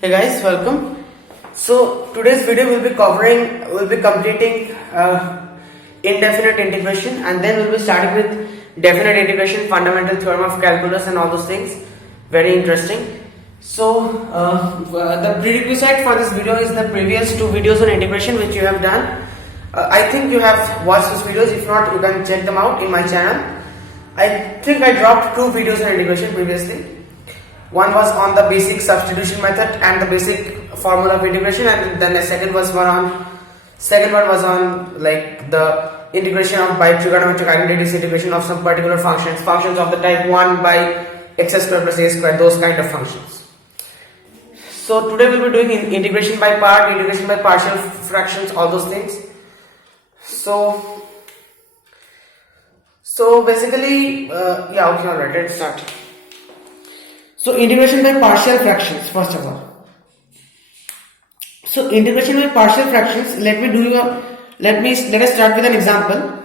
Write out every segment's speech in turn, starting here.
Hey guys, welcome. So today's video will be completing indefinite integration, and then we'll be starting with definite integration, fundamental theorem of calculus, and all those things. Very interesting. So the prerequisite for this video is the previous two videos on integration which you have done. I think you have watched these videos. If not, you can check them out in my channel. I think I dropped two videos on integration previously. One was on the basic substitution method and the basic formula of integration, and then the second one was on like the integration of by trigonometric identities, integration of some particular functions of the type 1 by x square plus a square, those kind of functions. So today we'll be doing integration by part, integration by partial fractions, all those things. So basically, alright, let's start. So integration by partial fractions, first of all. So integration by partial fractions, let us start with an example.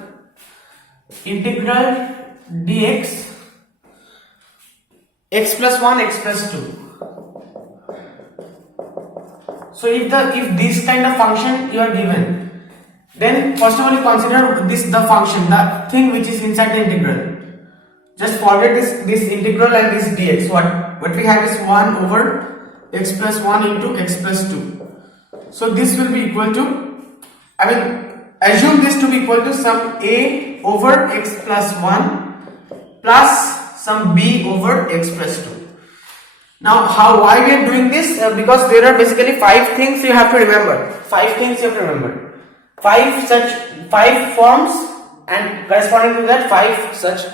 Integral dx x plus 1 x plus 2. So if this kind of function you are given, then first of all you consider the function, the thing which is inside the integral. Just forget this integral and this dx. What we have is 1 over x plus 1 into x plus 2. So this will be equal to, assume this to be equal to some a over x plus 1 plus some b over x plus 2. Now why we are doing this? Because there are basically 5 things you have to remember. 5 forms, and corresponding to that 5 such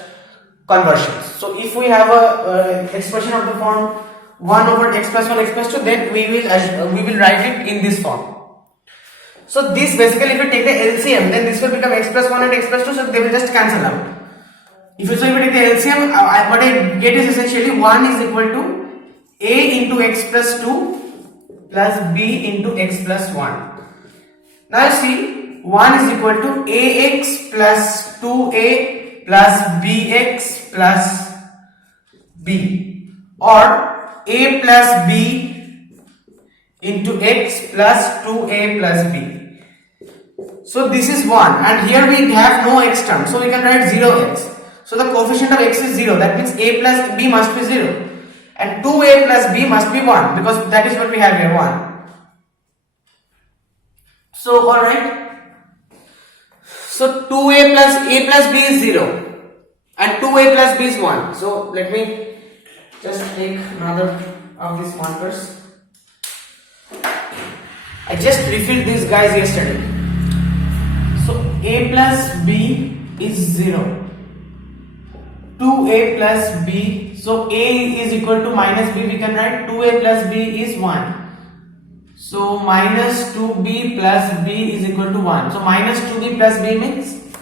conversions. So if we have a expression of the form 1 over x plus 1 x plus 2, then we will write it in this form. So this basically, if you take the LCM, then this will become x plus 1 and x plus 2, so they will just cancel out. If you take the LCM, what I get is essentially 1 is equal to a into x plus 2 plus b into x plus 1. Now you see, 1 is equal to ax plus 2a plus bx plus b, or a plus b into x plus 2a plus b. So this is 1, and here we have no x term, so we can write 0x. So the coefficient of x is 0, that means a plus b must be 0, and 2a plus b must be 1, because that is what we have here, 1. So alright, so 2a plus b is 0 and 2a plus b is 1. So let me just make another of these markers. I just refilled these guys yesterday. So a plus b is 0, 2a plus b, so a is equal to minus b, we can write 2a plus b is 1. So minus 2b plus b is equal to 1. So minus 2b plus b means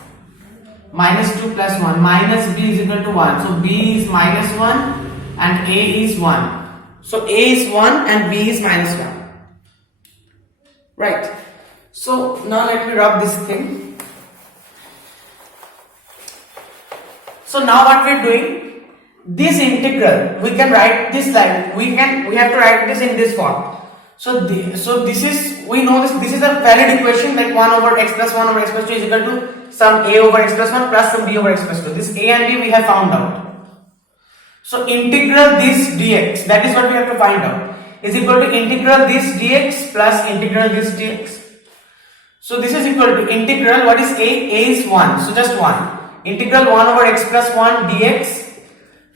minus 2 plus 1. Minus b is equal to 1. So b is minus 1 and a is 1. So a is 1 and b is minus 1. Right. So now let me rub this thing. So now what we are doing, this integral, we can write this like, we have to write this in this form. So this is, we know this is a valid equation, like 1 over x plus 1 over x plus 2 is equal to some a over x plus 1 plus some b over x plus 2. This a and b we have found out. So integral this dx, that is what we have to find out, is equal to integral this dx plus integral this dx. So this is equal to integral, what is a? A is 1, so just 1. Integral 1 over x plus 1 dx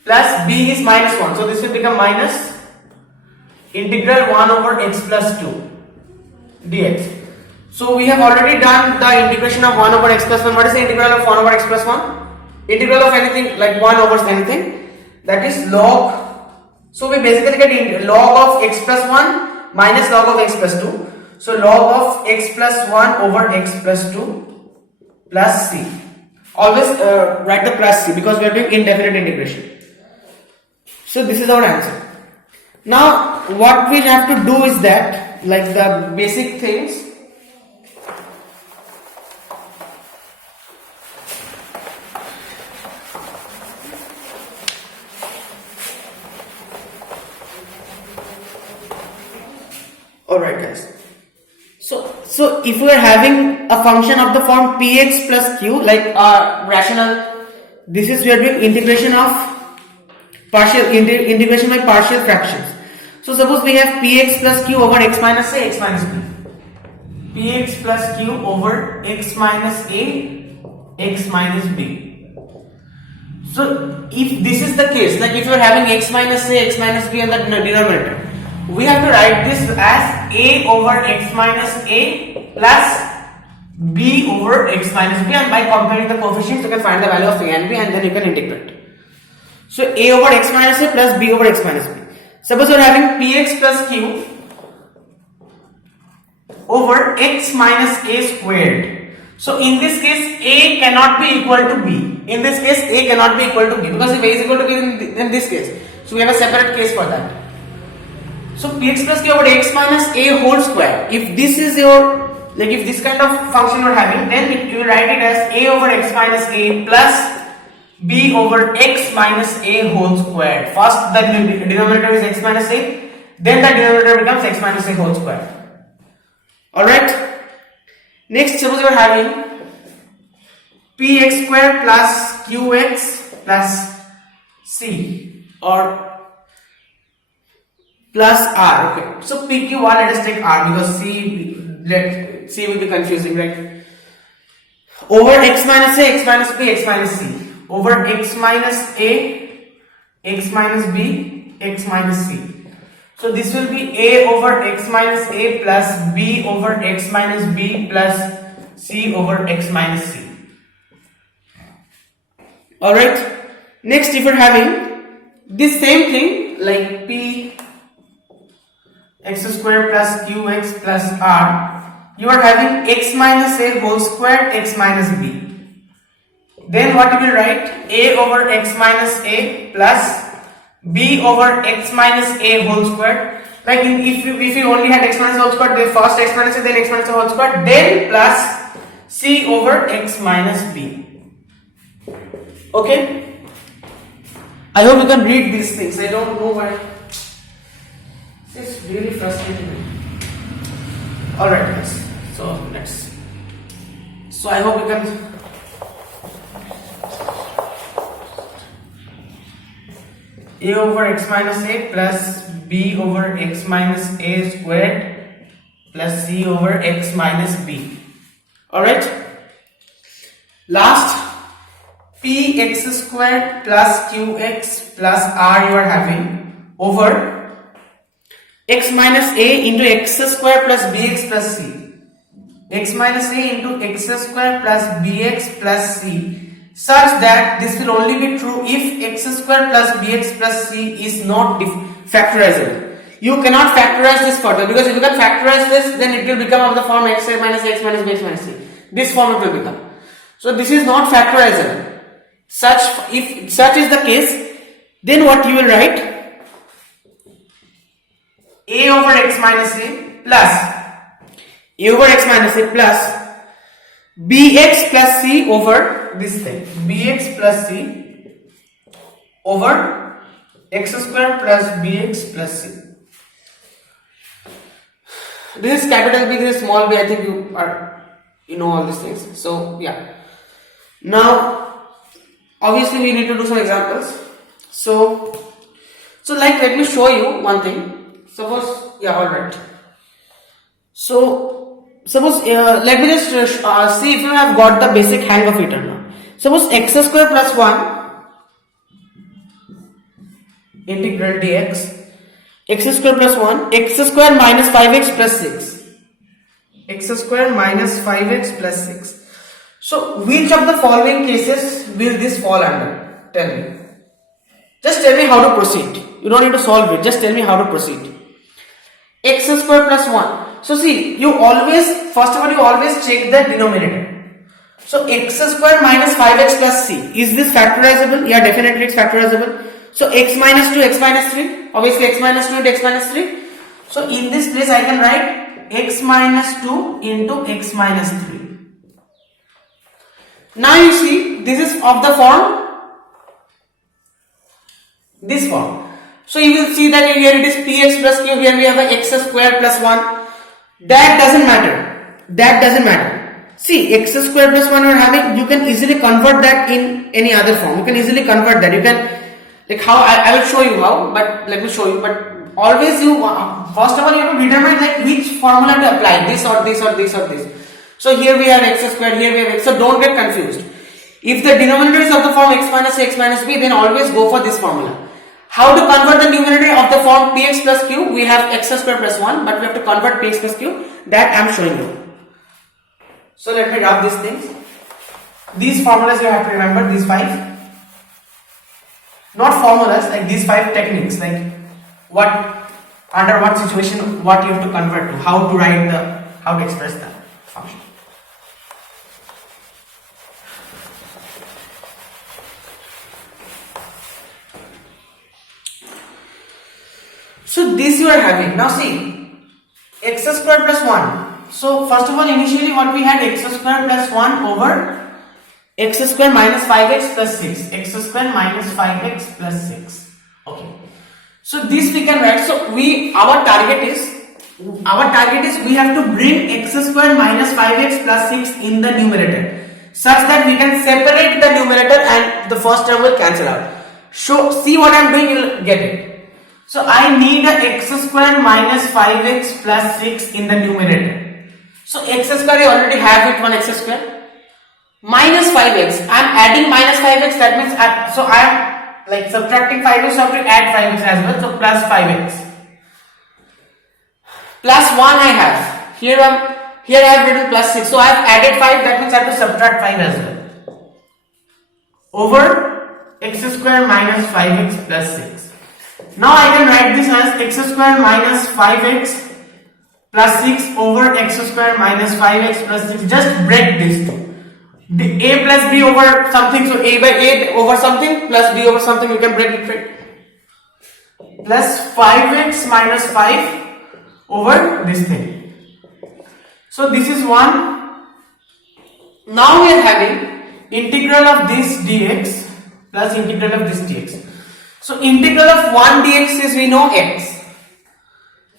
plus b is minus 1, so this will become minus integral 1 over x plus 2 dx. So we have already done the integration of 1 over x plus 1. What is the integral of 1 over x plus 1? Integral of anything like 1 over anything, that is log. So we basically get log of x plus 1 minus log of x plus 2. So log of x plus 1 over x plus 2 plus c. Always write the plus c because we are doing indefinite integration. So this is our answer. Now what we have to do is that, like the basic things, Alright guys. So if we are having a function of the form px plus q, like rational, this is we are doing integration of integration by partial fractions. So suppose we have px plus q over x minus a, x minus b. Px plus q over x minus a, x minus b. So if this is the case, like if you are having x minus a, x minus b on the denominator, we have to write this as a over x minus a plus b over x minus b, and by comparing the coefficients you can find the value of a and b, and then you can integrate. So a over x minus a plus b over x minus b. Suppose you are having px plus q over x minus a squared. So in this case a cannot be equal to b. In this case a cannot be equal to b, because if a is equal to b in this case, so we have a separate case for that. So px plus q over x minus a whole square. If this is your, like if this kind of function you are having, then you will write it as a over x minus a plus b over x minus a whole square. First the denominator is x minus a, then the denominator becomes x minus a whole square. Alright. Next, suppose you are having px square plus qx plus c or plus r. Okay. So pq1, let us take r, because c will be confusing, right? Over x minus a, x minus b, x minus c. Over x minus a, x minus b, x minus c. So this will be a over x minus a plus b over x minus b plus c over x minus c. Alright. Next, if you are having this same thing like p x square plus qx plus r, you are having x minus a whole square, x minus b. Then what you will write? A over x minus a plus b over x minus a whole square. Like if you only had x minus a whole square, the first x minus a, then x minus a whole square, then plus c over x minus b. Okay? I hope you can read these things. I don't know why. This is really frustrating me. Alright guys. So next. So I hope you can a over x minus a plus b over x minus a squared plus c over x minus b. Alright. Last, px squared plus qx plus r you are having over x minus a into x square plus bx plus c. X minus a into x square plus bx plus c, such that this will only be true if x square plus bx plus c is not factorizable. You cannot factorize this further, because if you can factorize this, then it will become of the form x minus a, x minus b, x minus c. This form it will become. So this is not factorizable. If such is the case, then what you will write? A over x minus a plus a over x minus a plus bx plus c over this thing, bx plus c over x square plus bx plus c. This is capital B, this is small b. I think you know all these things. So yeah. Now obviously we need to do some examples. So like, let me show you one thing. Suppose, yeah, alright. So suppose let me just see if you have got the basic hang of it or not. Suppose x square plus 1 integral dx, x square plus 1, x square minus 5x plus 6, x square minus 5x plus 6. So which of the following cases will this fall under? Tell me. Just tell me how to proceed. You don't need to solve it. Just tell me how to proceed. X square plus 1. So see, you always, first of all, you always check the denominator. So x square minus 5x plus c. Is this factorizable? Yeah, definitely it's factorizable. So x minus 2, x minus 3. Obviously x minus 2 into x minus 3. So in this place I can write x minus 2 into x minus 3. Now you see, this is of the form, this form. So you will see that here it is px plus q, here we have a x square plus 1. That doesn't matter. That doesn't matter. See, x square plus 1 you are having, you can easily convert that in any other form. You can easily convert that. You can, like how, I will show you how, but let me show you. But always you, first of all you have to determine like which formula to apply, this or this or this or this. So here we have x squared, here we have x, so don't get confused. If the denominator is of the form x minus a, x minus b, then always go for this formula. How to convert the numerator of the form px plus q? We have x square plus 1, but we have to convert px plus q. That I am showing you. So let me rub these things. These formulas you have to remember, these 5. Not formulas, like these 5 techniques, like what, under what situation, what you have to convert to, how to write the, how to express the function. So this you are having. Now see, x square plus 1. So first of all, initially what we had, x square plus 1 over x square minus 5x plus 6. X square minus 5x plus 6. Okay. So this we can write. So our target is we have to bring x square minus 5x plus 6 in the numerator, such that we can separate the numerator and the first term will cancel out. So see what I am doing, you will get it. So I need a x square minus 5x plus 6 in the numerator. So x square I already have it, 1x square minus 5x. I am adding minus 5x, that means so I am like subtracting 5x, so I have to add 5x as well. So plus 5x plus 1 I have. Here I have written plus 6. So I have added 5, that means I have to subtract 5 as well. Over x square minus 5x plus 6. Now I can write this as x square minus 5x plus 6 over x square minus 5x plus 6. Just break this two. A plus b over something, so a by a over something plus b over something, you can break it right. Plus 5x minus 5 over this thing. So this is 1. Now we are having integral of this dx plus integral of this dx. So integral of 1 dx is, we know, x,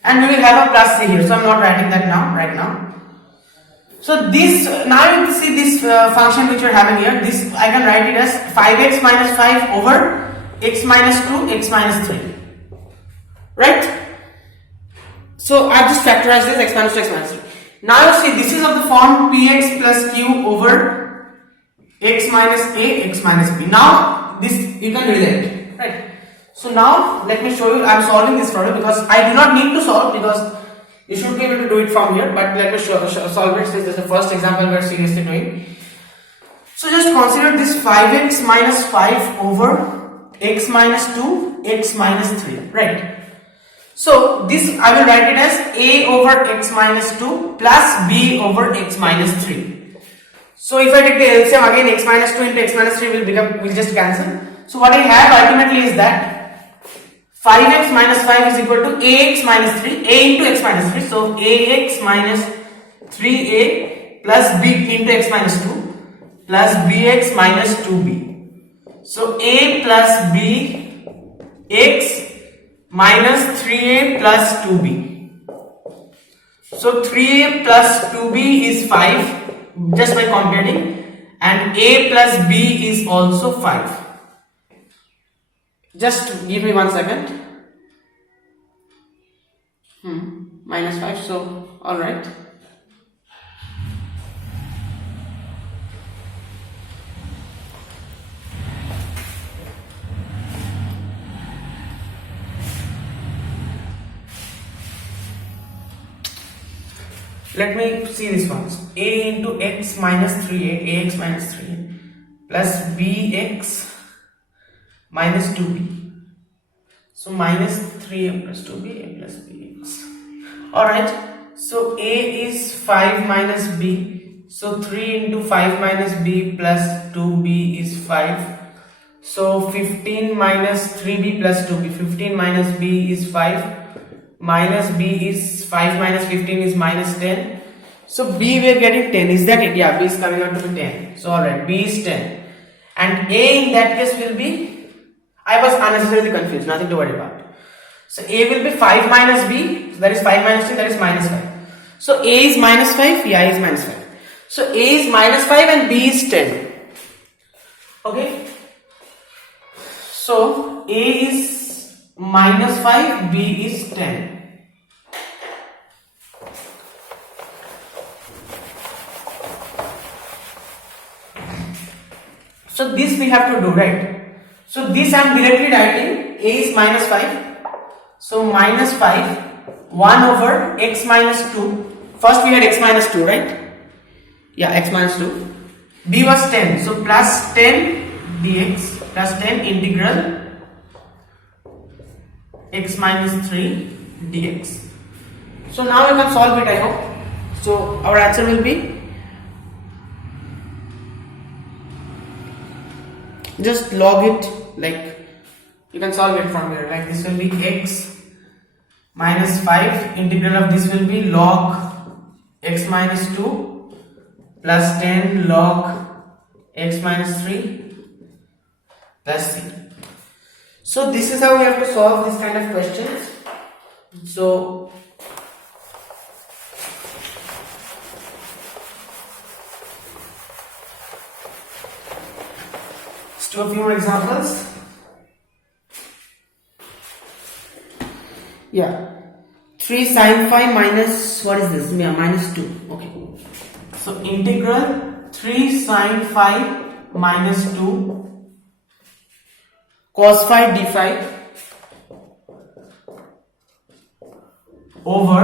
and we will have a plus c here, so I am not writing that now, right now. So this, now you can see this function which we are having here, this I can write it as 5x minus 5 over x minus 2, x minus 3, right? So I have just factorized this, x minus 2, x minus 3. Now you see, this is of the form px plus q over x minus a, x minus b. Now this you can relate, right? So now let me show you. I am solving this problem because I do not need to solve, because you should be able to do it from here, but let me solve it since this is the first example we are seriously doing. So just consider this 5x minus 5 over x minus 2, x minus 3, right? So this I will write it as a over x minus 2 plus b over x minus 3. So if I take the LCM again, x minus 2 into x minus 3 will just cancel. So what I have ultimately is that 5x minus 5 is equal to ax minus 3, a into x minus 3. So ax minus 3a plus b into x minus 2 plus bx minus 2b. So a plus b x minus 3a plus 2b. So 3a plus 2b is 5 just by computing, and a plus b is also 5. Just give me 1 second. Minus 5, so alright. Let me see this one. A into x minus 3a, ax minus 3a plus bx minus 2b. So minus 3a plus 2b, a plus bx. Alright, so a is 5 minus b. So 3 into 5 minus b plus 2b is 5. So 15 minus 3b plus 2b. 15 minus b is 5. Minus b is 5 minus 15 is minus 10. So b we are getting 10. Is that it? Yeah, b is coming out to be 10. So alright, b is 10. And a in that case will be, I was unnecessarily confused, nothing to worry about. So a will be 5 minus b, so that is 5 minus 10, that is minus 5. So A is minus 5, yeah, A is minus 5. So A is minus 5 and B is 10. Okay. So A is minus 5, B is 10. So this we have to do, right? So this I am directly writing. A is minus 5. So minus 5, 1 over x minus 2. First we had x minus 2, right? Yeah, x minus 2. B was 10. So plus 10 dx plus 10 integral x minus 3 dx. So now you can solve it, I hope. So our answer will be, just log it, like you can solve it from here, like this will be x minus 5, integral of this will be log x minus 2 plus 10 log x minus 3 plus c. So this is how we have to solve this kind of questions. So let's do a few more examples. Yeah, 3 sin phi minus, what is this? Yeah, minus 2. Okay. So integral 3 sin phi minus 2 cos phi d phi over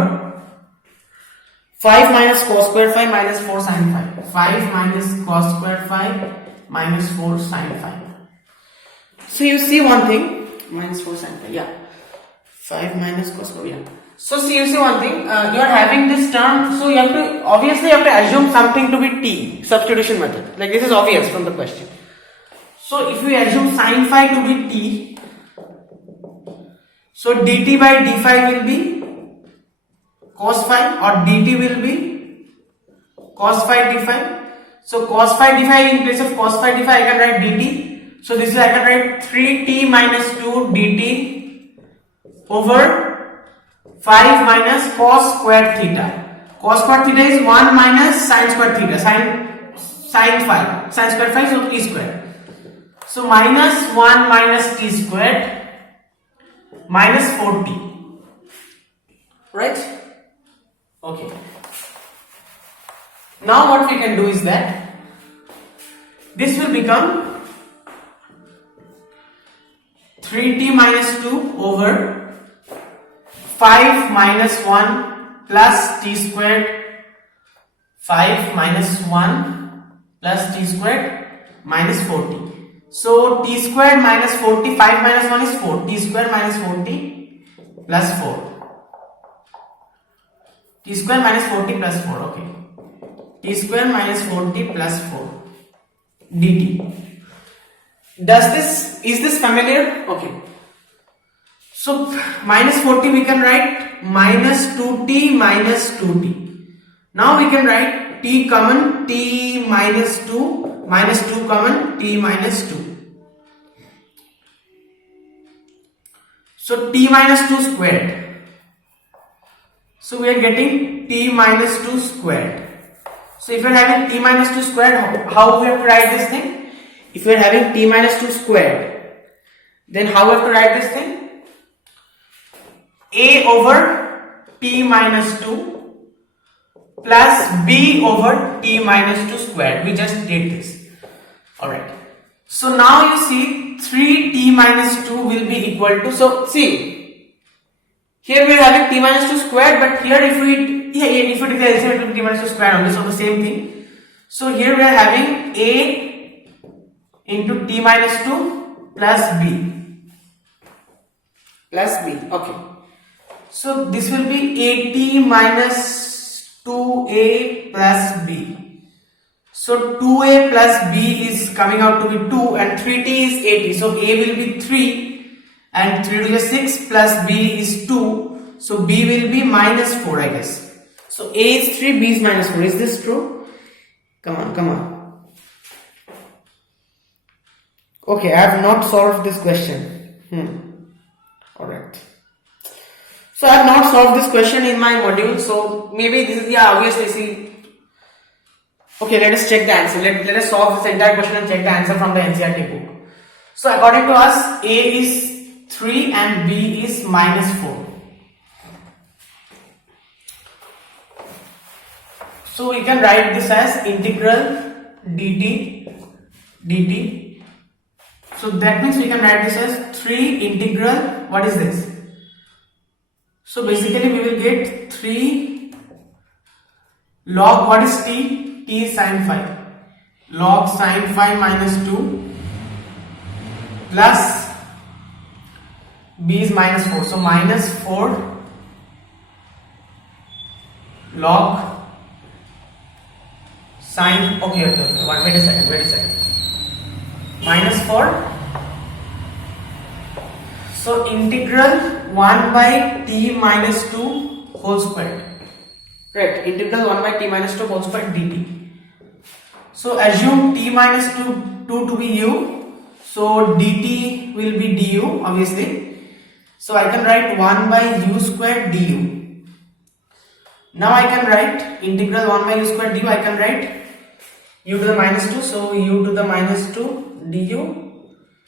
5 minus cos square phi minus 4 sin phi. 5 minus cos square phi minus 4 sin phi. So you see one thing, minus 4 sin phi, yeah. 5 minus cos square, yeah. So see, you see one thing, you are having this term, so you have to, obviously you have to assume something to be t, substitution method. Like this is obvious from the question. So if we assume sin phi to be t, so dt by d phi will be cos phi, or dt will be cos phi d phi. So cos phi d phi, in place of cos phi d phi I can write dt. So this is, I can write 3t minus 2 dt over 5 minus cos square theta. Cos square theta is 1 minus sin square theta, sin phi, sin square phi, so t square. So minus 1 minus t squared minus 4t, right? Okay. Now what we can do is that this will become 3t minus 2 over 5 minus 1 plus t squared, 5 minus 1 plus t squared minus 4t. So t squared minus 4t, 5 minus 1 is 4, t squared minus 4t plus 4. T squared minus 4t plus 4, okay. T squared minus 4t plus 4 dt. Is this familiar? Okay. So minus 40 we can write minus 2t minus 2t. Now we can write t common, t minus 2 minus 2 common, t minus 2. So t minus 2 squared. So we are getting t minus 2 squared. So if we are having t minus 2 squared, how we have to write this thing? If we are having t minus 2 squared, then how we have to write this thing? A over t minus 2 plus b over t minus 2 squared. We just did this. Alright. So now you see 3t minus 2 will be equal to, so see, here we are having t minus 2 squared, but here if we take the LCM, it will be t minus 2 squared only, so the same thing. So here we are having a into t minus 2 plus b. Okay. So this will be at minus 2a plus b. So 2a plus b is coming out to be 2 and 3t is 80. So a will be 3 and 3 to the 6 plus b is 2. So b will be minus 4, I guess. So a is 3, b is minus 4. Is this true? Come on. Okay, I have not solved this question. Alright. So I have not solved this question in my module, so maybe this is the obviously see. Okay, let us check the answer. Let us solve this entire question and check the answer from the NCERT book. So according to us, A is 3 and B is -4. So we can write this as integral dt. So that means we can write this as 3 integral, what is this? So basically we will get 3 log, what is t? T is sin phi. Log sin phi minus 2 plus b is -4. So -4 log sin, okay, wait a second. -4. So integral 1 by t minus 2 whole square. Right, integral 1 by t minus 2 whole square dt. So assume t minus 2 to be u. So dt will be du obviously. So I can write 1 by u square du. Now I can write integral 1 by u square du. I can write u to the -2. So u to the -2 du.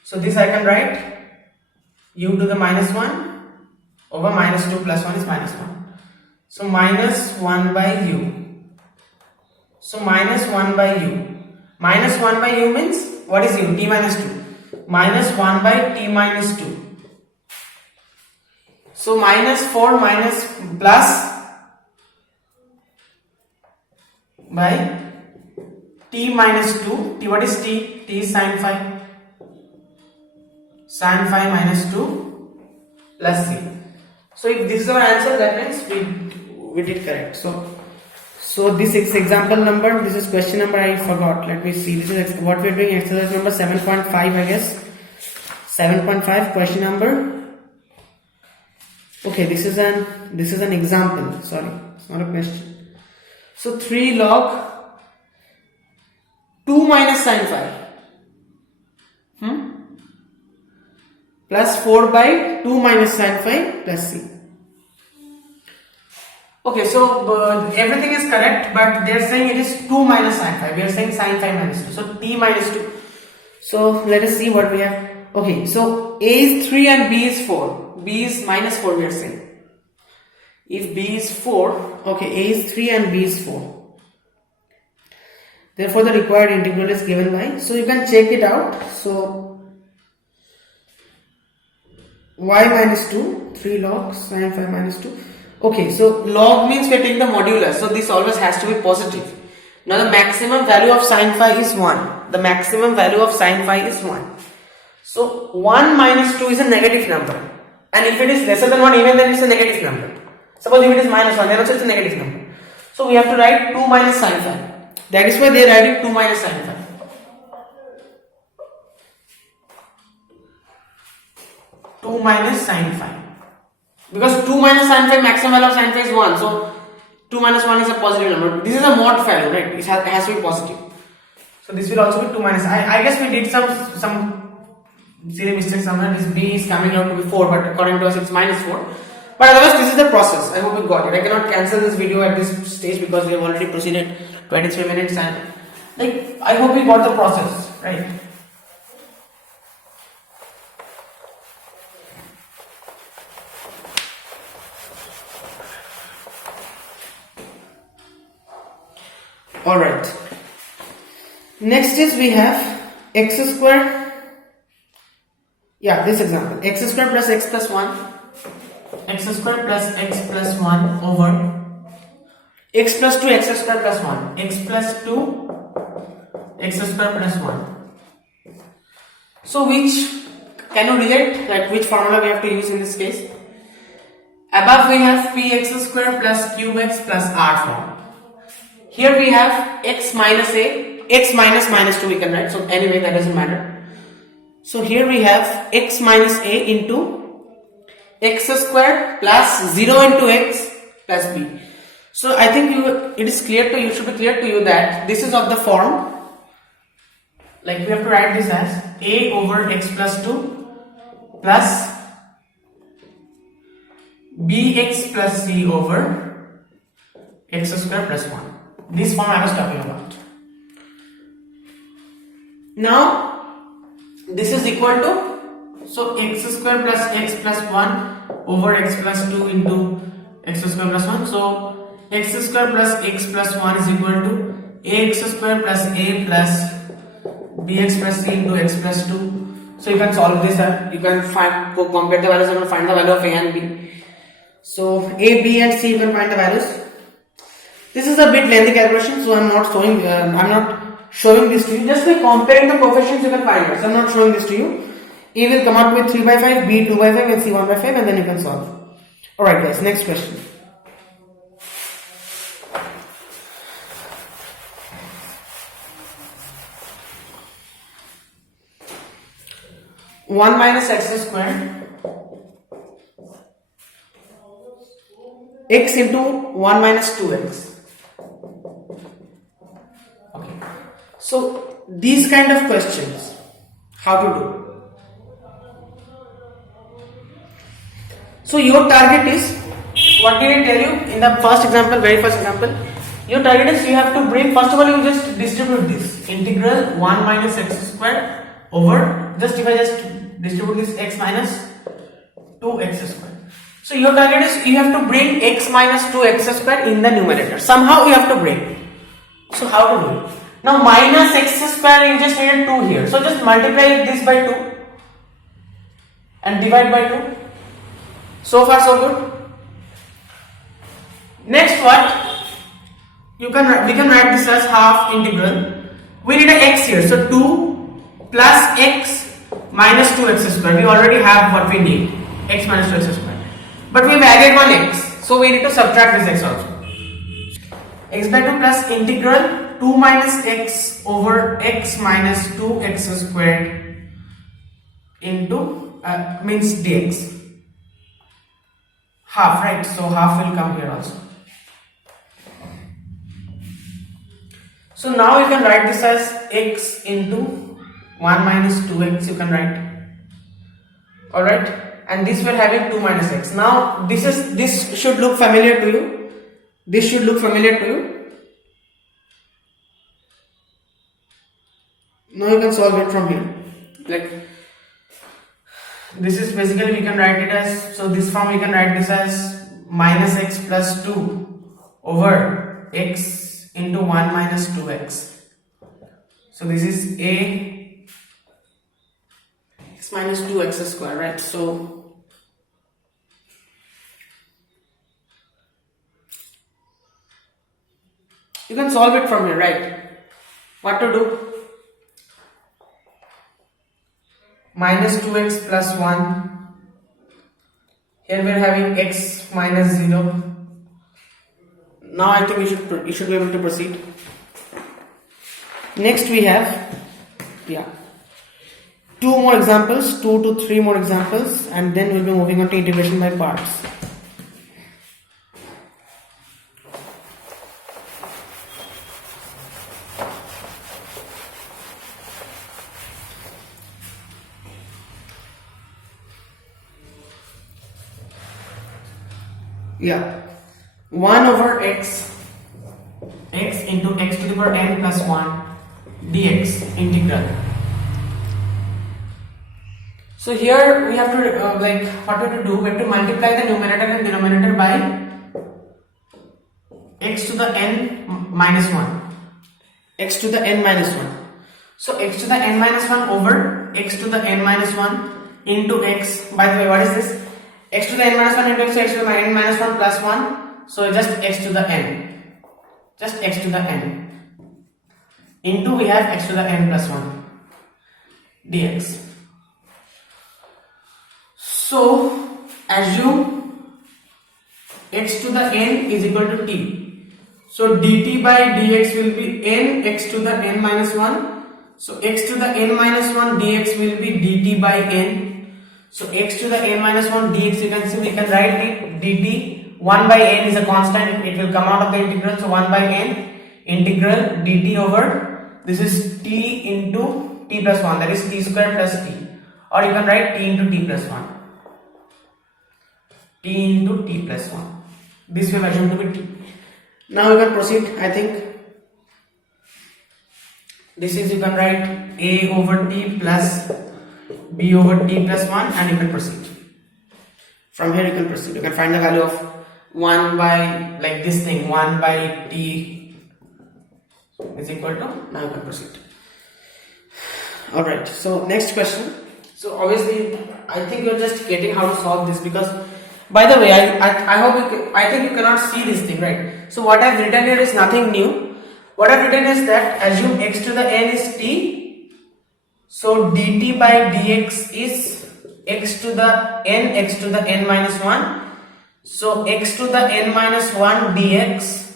So this I can write u to the -1 over -2 plus 1 is -1. So -1 by u. So -1 by u. -1 by u means what is u? T minus 2. -1 by t minus 2. So -4 minus plus by t minus 2. T, what is t? T is sin phi. Sin phi minus 2 plus c. So if this is our answer, that means we did correct. So this is example number, this is question number, I forgot. Let me see. This is what we are doing, exercise number 7.5, I guess. 7.5, question number. Okay, this is an example. Sorry, it's not a question. So 3 log 2 minus sin phi plus 4 by 2 minus sin phi plus c. Okay, so everything is correct, but they are saying it is 2 minus sin phi. We are saying sin phi minus 2. So t minus 2. So let us see what we have. Okay, so a is 3 and b is 4. B is -4 we are saying. If b is 4, okay, a is 3 and b is 4. Therefore the required integral is given by, so you can check it out. So y minus 2, 3 log sin phi minus 2. Okay, so log means we are taking the modulus, so this always has to be positive. Now the maximum value of sin phi is 1. The maximum value of sin phi is 1. So 1 minus 2 is a negative number, and if it is lesser than 1 even, then it's a negative number. Suppose if it is -1, then also it's a negative number. So we have to write 2 minus sin phi. That is why they are writing 2 minus sin phi. 2 minus sin phi. Because 2 minus sin phi, maximum value of sin phi is 1. So 2 minus 1 is a positive number. This is a mod value, right? It has to be positive. So this will also be 2 minus. I guess we did some silly mistake somewhere. This b is coming out to be 4, but according to us it's -4. But otherwise this is the process. I hope you got it. I cannot cancel this video at this stage because we have already proceeded 23 minutes, and like I hope you got the process, right? Alright. Next is we have x square. Yeah, this example. X square plus x plus 1. X square plus x plus 1 over x plus 2 x square plus 1. X plus 2 x square plus 1. So which, can you relate, like which formula we have to use in this case? Above we have px square plus qx plus r form. Here we have x minus a, x minus minus 2 we can write, so anyway that doesn't matter. So here we have x minus a into x square plus 0 into x plus b. So I think it is clear to you, should be clear to you that this is of the form, like we have to write this as a over x plus 2 plus bx plus c over x square plus 1. This form I was talking about. Now this is equal to, so x square plus x plus 1 over x plus 2 into x square plus 1. So x square plus x plus 1 is equal to ax square plus a plus bx plus c into x plus 2. So you can solve this. You can compare the values and find the value of a and b. So a, b and c, you can find the values. This is a bit lengthy calculation, so I'm not showing this to you. Just by comparing the coefficients you can find it. So I'm not showing this to you. A will come out with 3 by 5, b 2 by 5 and c 1 by 5, and then you can solve. Alright guys, next question. One minus x squared x into 1 minus 2x. Okay. So these kind of questions, how to do? So your target is, what did I tell you in the first example, very first example? Your target is you have to bring, first of all you just distribute this integral 1 minus x squared over, just if I just distribute this x minus 2x squared. So your target is you have to bring x minus 2x squared in the numerator. Somehow you have to bring. So how to do it? Now minus x squared, you just needed 2 here. So just multiply this by 2 and divide by 2. So far so good. Next what? We can write this as half integral. We need an x here. So 2 plus x minus 2x squared. We already have what we need. X minus 2x squared. But we have added one x, so we need to subtract this x also. X by 2 plus integral 2 minus x over x minus 2x squared into means dx. Half, right? So half will come here also. So now you can write this as x into 1 minus 2x, you can write. Alright? And this we're having 2 minus x. Now this should look familiar to you. This should look familiar to you. Now you can solve it from here. Like this is basically, we can write it as, so this form we can write this as minus x plus 2 over x into 1 minus 2x. So this is a x minus 2x square, right? So you can solve it from here, right? What to do? Minus 2x plus 1. Here we are having x minus 0. Now I think you should be able to proceed. Next we have, 2 more examples, 2 to 3 more examples, and then we'll be moving on to integration by parts. Yeah, 1 over x into x to the power n plus 1 dx integral. So here we have to what we have to do, we have to multiply the numerator and denominator by x to the n minus 1. X to the n minus 1. So x to the n minus 1 over x to the n minus 1 into x. By the way, what is this? X to the n minus 1 into x to the n minus 1 plus 1. So just x to the n. Just x to the n. Into we have x to the n plus 1 dx. So assume x to the n is equal to t. So dt by dx will be n x to the n minus 1. So x to the n minus 1 dx will be dt by n. So x to the n minus 1 dx, you can see, we can write it dt. 1 by n is a constant, it will come out of the integral. So 1 by n integral dt over, this is t into t plus 1, that is t square plus t. Or you can write t into t plus 1. t into t plus 1. This we have assumed to be t. Now we can proceed. I think this is, you can write a over t plus b over t plus 1, and you can proceed. From here you can proceed. You can find the value of 1 by, like this thing, 1 by t is equal to, now you can proceed. Alright, so next question. So obviously I think you're just getting how to solve this, because by the way, I hope I think you cannot see this thing, right? So what I've written here is nothing new. What I've written is that assume x to the n is t, so dt by dx is x to the n minus 1. So x to the n minus 1 dx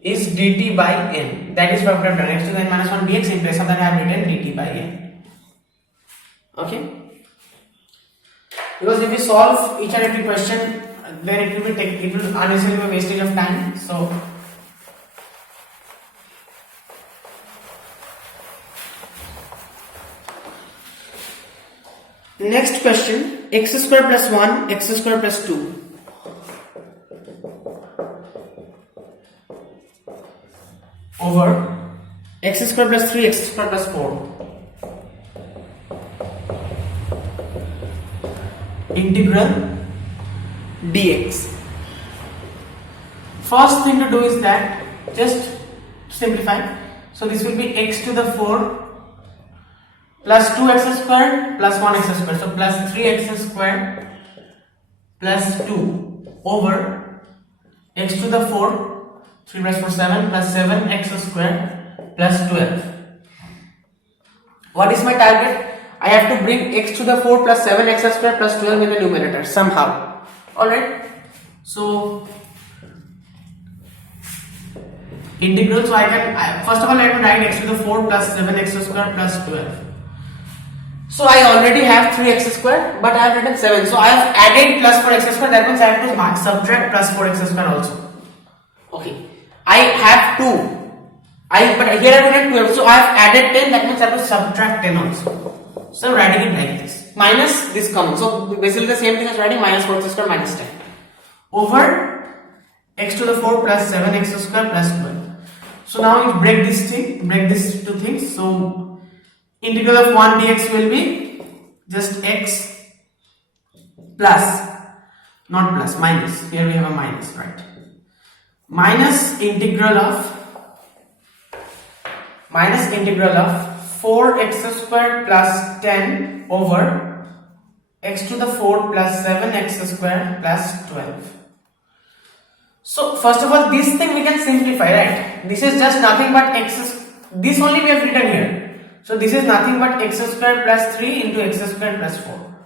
is dt by n. That is what I've done. X to the n minus 1 dx, in place of that I have written dt by n. Okay? Because if we solve each and every question, then it will unnecessarily be a wastage of time. So next question, x square plus 1, x square plus 2. Over x square plus 3, x square plus 4. Integral dx. First thing to do is that just simplify. So this will be x to the 4 plus 2x square plus 1x square. So plus 3x square plus 2 over x to the 4, 3 plus 4 7 plus 7x square plus 12. What is my target? I have to bring x to the 4 plus 7x square plus 12 in the numerator somehow. Alright. So integral, so first of all let me write x to the 4 plus 7x square plus 12. So I already have 3x square, but I have written 7. So I have added plus 4x square, that means I have to subtract plus 4x square also. Okay. I have 2. But here I have written 12. So I have added 10, that means I have to subtract 10 also. So I'm writing it like this. Minus this common. So basically the same thing as writing minus 4x square minus 10. Over x to the 4 plus 7x square plus 12. So now you break this thing, break these two things. So integral of 1 dx will be just x plus, not plus, minus. Here we have a minus, right? Minus integral of 4x square plus 10 over x to the 4 plus 7x square plus 12. So first of all, this thing we can simplify, right? This is just nothing but x, this only we have written here. So this is nothing but x square plus 3 into x square plus 4.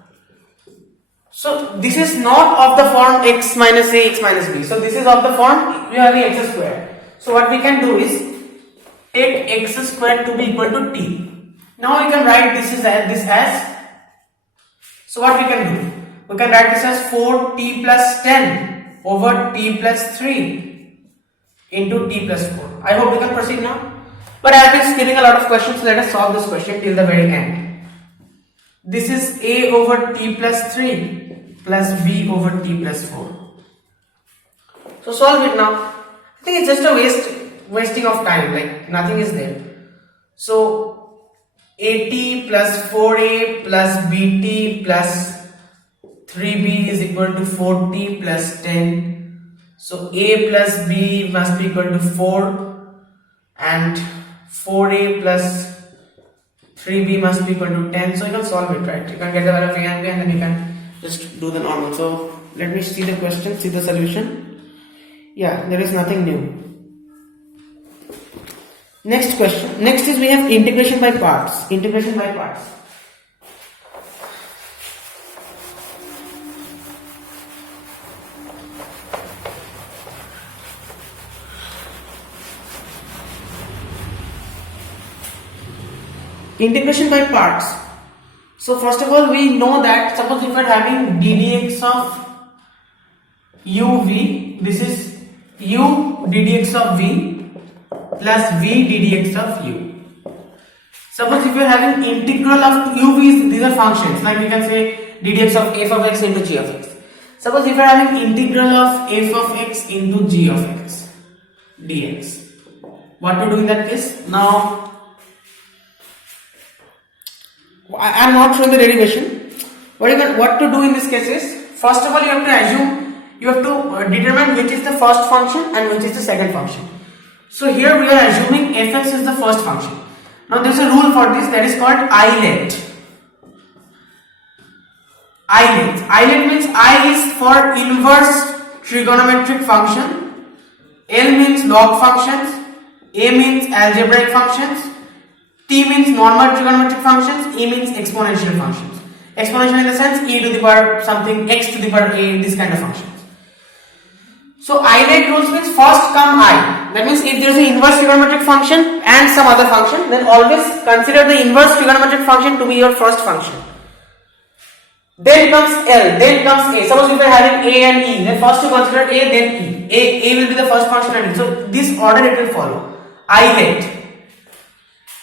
So this is not of the form x minus a, x minus b. So this is of the form we have the x square. So what we can do is take x square to be equal to t. Now we can write this as, so what we can do? We can write this as 4t plus 10 over t plus 3 into t plus 4. I hope we can proceed now. But I have been skipping a lot of questions, so let us solve this question till the very end. This is a over t plus 3 plus b over t plus 4. So solve it now. I think it's just a wasting of time, like nothing is there. So at plus 4a plus bt plus 3b is equal to 4t plus 10. So a plus b must be equal to 4 and 4a plus 3b must be equal to 10. So you can solve it, right? You can get the value of a and b and then you can just do the normal. So let me see the question, see the solution. Yeah, there is nothing new. Next question. Next is we have integration by parts. Integration by parts. Integration by parts. So first of all, we know that suppose if we are having ddx of uv, this is u ddx of v plus v ddx of u. Suppose if you are having integral of uv, these are functions, like we can say ddx of f of x into g of x. Suppose if I am having integral of f of x into g of x dx, what to do in that case? Now I am not showing the derivation. What to do in this case is, first of all you have to assume, you have to determine which is the first function and which is the second function. So here we are assuming fx is the first function. Now there is a rule for this, that is called islet. Islet means I is for inverse trigonometric function, L means log functions, A means algebraic functions, T means normal trigonometric functions, E means exponential functions. Exponential in the sense e to the power something, x to the power a, this kind of functions. So islet rules means first come I. That means if there is an inverse trigonometric function and some other function, then always consider the inverse trigonometric function to be your first function. Then comes L, then comes A. Suppose if you are having A and E, then first you consider A, then E. A will be the first function and E. So this order it will follow. Islet.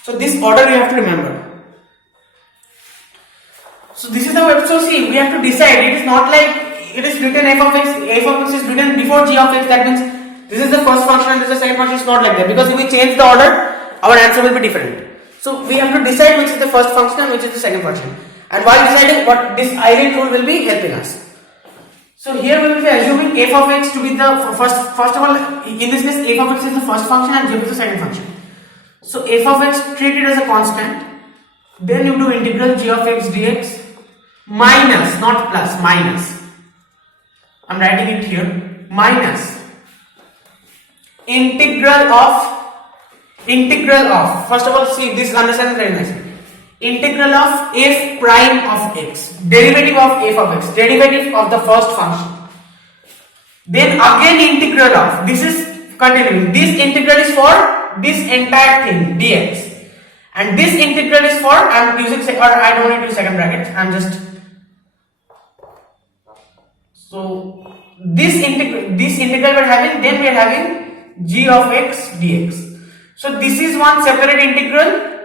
So this order you have to remember. So this is how we have to see. We have to decide. It is not like it is written f of x is written before g of x. That means this is the first function and this is the second function. It's not like that, because if we change the order, our answer will be different. So we have to decide which is the first function and which is the second function. And while deciding, what this islet rule will be helping us. So here we will be assuming f of x to be the first of all, in this case f of x is the first function and g of x is the second function. So f of x treat it as a constant, then you do integral g of x dx minus, not plus, minus, I am writing it here, minus integral of, first of all see this, understand very nicely. Integral of f prime of x, derivative of f of x, derivative of the first function. Then again integral of, this is continuing, this integral is for this entire thing dx, and this integral is for, I am using, or I don't need to second brackets, I am just, so this integral we are having, then we are having g of x dx. So this is one separate integral.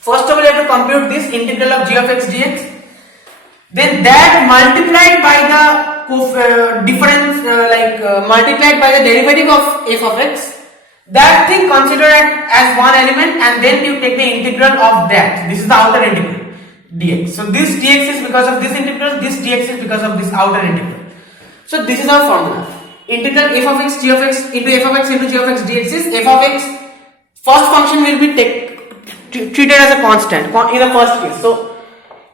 First of all, you have to compute this integral of g of x dx. Then that multiplied by the difference, multiplied by the derivative of f of x. That thing consider it as one element, and then you take the integral of that. This is the outer integral dx. So this dx is because of this integral. This dx is because of this outer integral. So this is our formula. Integral f of x g of x into f of x into g of x dx is f of x. First function will be treated as a constant in the first case. So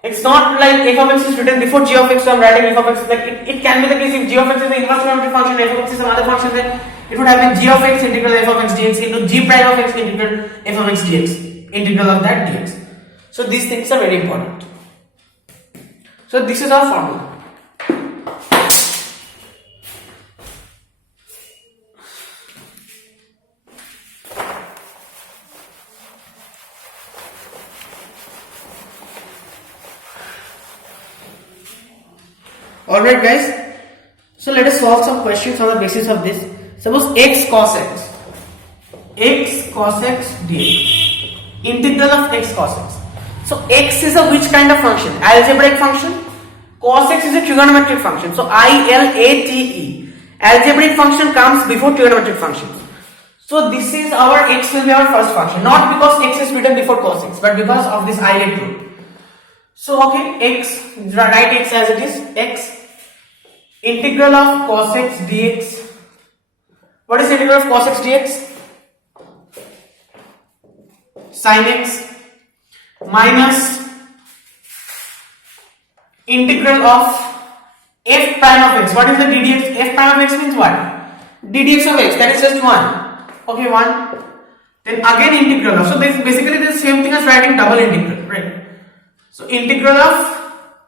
it's not like f of x is written before g of x, so I am writing f of x. Like it can be the case if g of x is the inverse trigonometric function, f of x is some other function, then it would have been g of x integral f of x dx into g prime of x integral f of x dx, integral of that dx. So these things are very important. So this is our formula. Alright guys, so let us solve some questions on the basis of this. Suppose x cos x dx, integral of x cos x. So x is a which kind of function? Algebraic function. Cos x is a trigonometric function. So ILATE, algebraic function comes before trigonometric function. So this is our x will be our first function, not because x is written before cos x, but because of this islet rule. So okay, x, write x as it is, x, integral of cos x dx. What is integral of cos x dx? Sin x minus integral of f prime of x. What is the ddx? F prime of x means what? ddx of x, that is just 1. Okay, 1. Then again integral of, so this basically the same thing as writing double integral, right? So integral of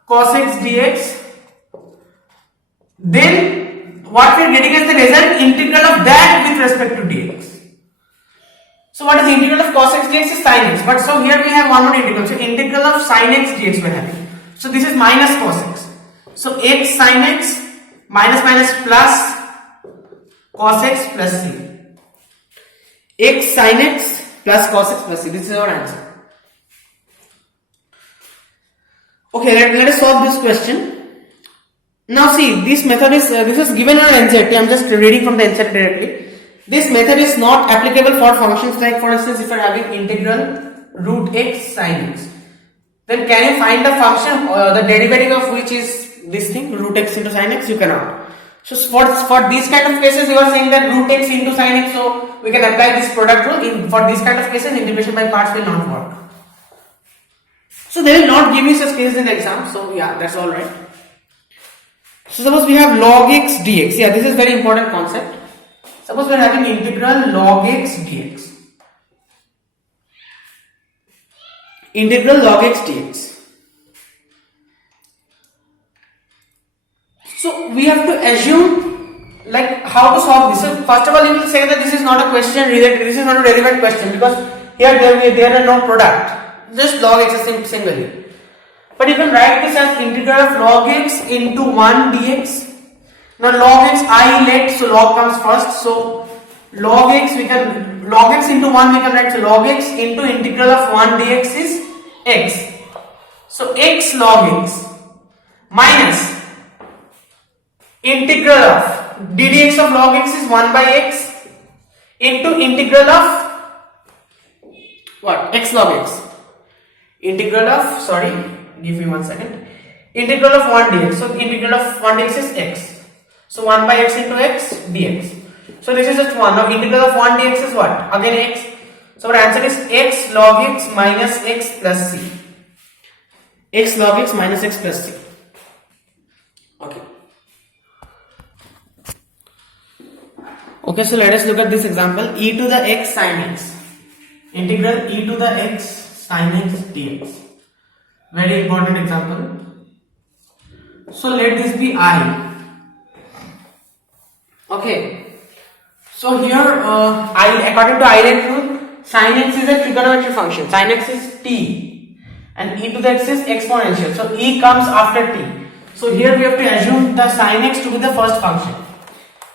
cos x dx, then what we are getting as the result, integral of that with respect to dx. So what is the integral of cos x dx is sin x, but so here we have one more integral, so integral of sin x dx we are having. So this is minus cos x. So x sin x minus minus plus cos x plus c. X sin x plus cos x plus c. This is our answer. Okay, let us solve this question. Now see, this method is this is given on NCERT. I'm just reading from the NCERT directly. This method is not applicable for functions like, for instance, if you're having integral root x sin x, then can you find the function the derivative of which is this thing, root x into sin x? You cannot. So for these kind of cases, you are saying that root x into sin x, so we can apply this product rule. For these kind of cases, integration by parts will not work. So they will not give you such cases in the exam. So yeah, that's all right. So suppose we have log x dx. Yeah, this is very important concept. Suppose we are having integral log x dx. Integral log x dx. So we have to assume like how to solve this. So first of all, you will say that this is not a question related. This is not a relevant question because here there are no product. Just log x is singularly. But you can write this as integral of log x into 1 dx. Now log x I let, so log comes first. So log x into 1 we can write, so log x into integral of 1 dx is x. So x log x minus integral of ddx of log x is 1 by x into integral of what? X log x. Integral of, sorry, give me 1 second. Integral of 1 dx. So integral of 1 dx is x. So 1 by x into x dx. So this is just 1. Now integral of 1 dx is what? Again x. So our answer is x log x minus x plus c. X log x minus x plus c. Okay. Okay, so let us look at this example. E to the x sin x. Integral e to the x sin x dx. Very important example. So let this be I. Okay. So here I, according to Euler rule, sin x is a trigonometric function. Sin x is t and e to the x is exponential. So e comes after t. So here we have to assume the sin x to be the first function.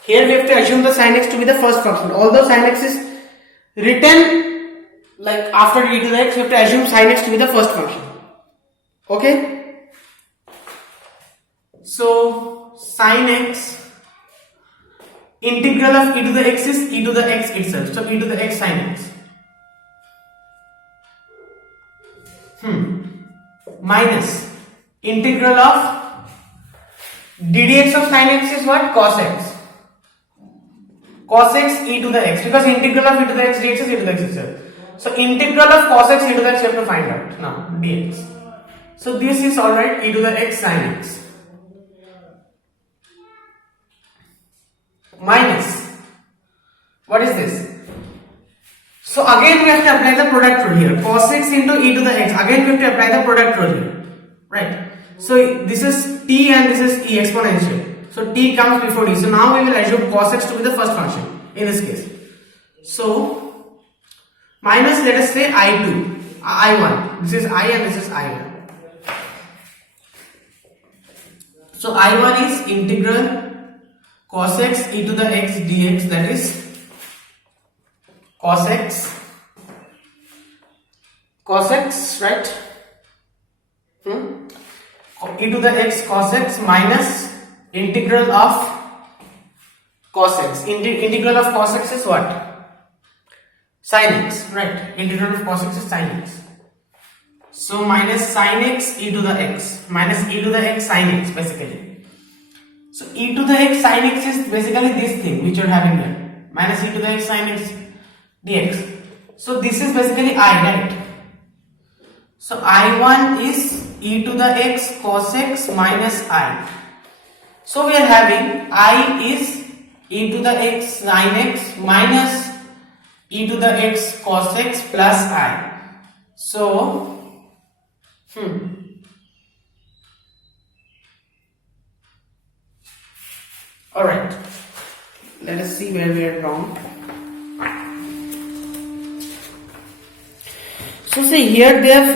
Here we have to assume the sin x to be the first function. Although sin x is written like after e to the x, we have to assume sin x to be the first function. Okay. So sin x, integral of e to the x is e to the x itself. So e to the x sin x. Minus integral of ddx of sin x is what? Cos x. Cos x e to the x, because integral of e to the x dx is e to the x itself. So integral of cos x e to the x you have to find out now, dx. So this is alright, e to the x sin x. Minus, what is this? So again we have to apply the product rule here. Cos x into e to the x. Again we have to apply the product rule here. Right. So this is t and this is e exponential. So t comes before t. So now we will assume cos x to be the first function in this case. So minus, let us say I2, I1. This is I and this is I1. So I1 is integral cos x e to the x dx, that is cos x, right? E to the x cos x minus integral of cos x. Integral of cos x is what? Sin x, right? Integral of cos x is sin x. So minus sin x e to the x minus e to the x sin x basically. So e to the x sin x is basically this thing which you are having here, minus e to the x sin x dx. So this is basically I, right? So I1 is e to the x cos x minus I. So we are having I is e to the x sin x minus e to the x cos x plus I. So alright, let us see where we are wrong. So see here they have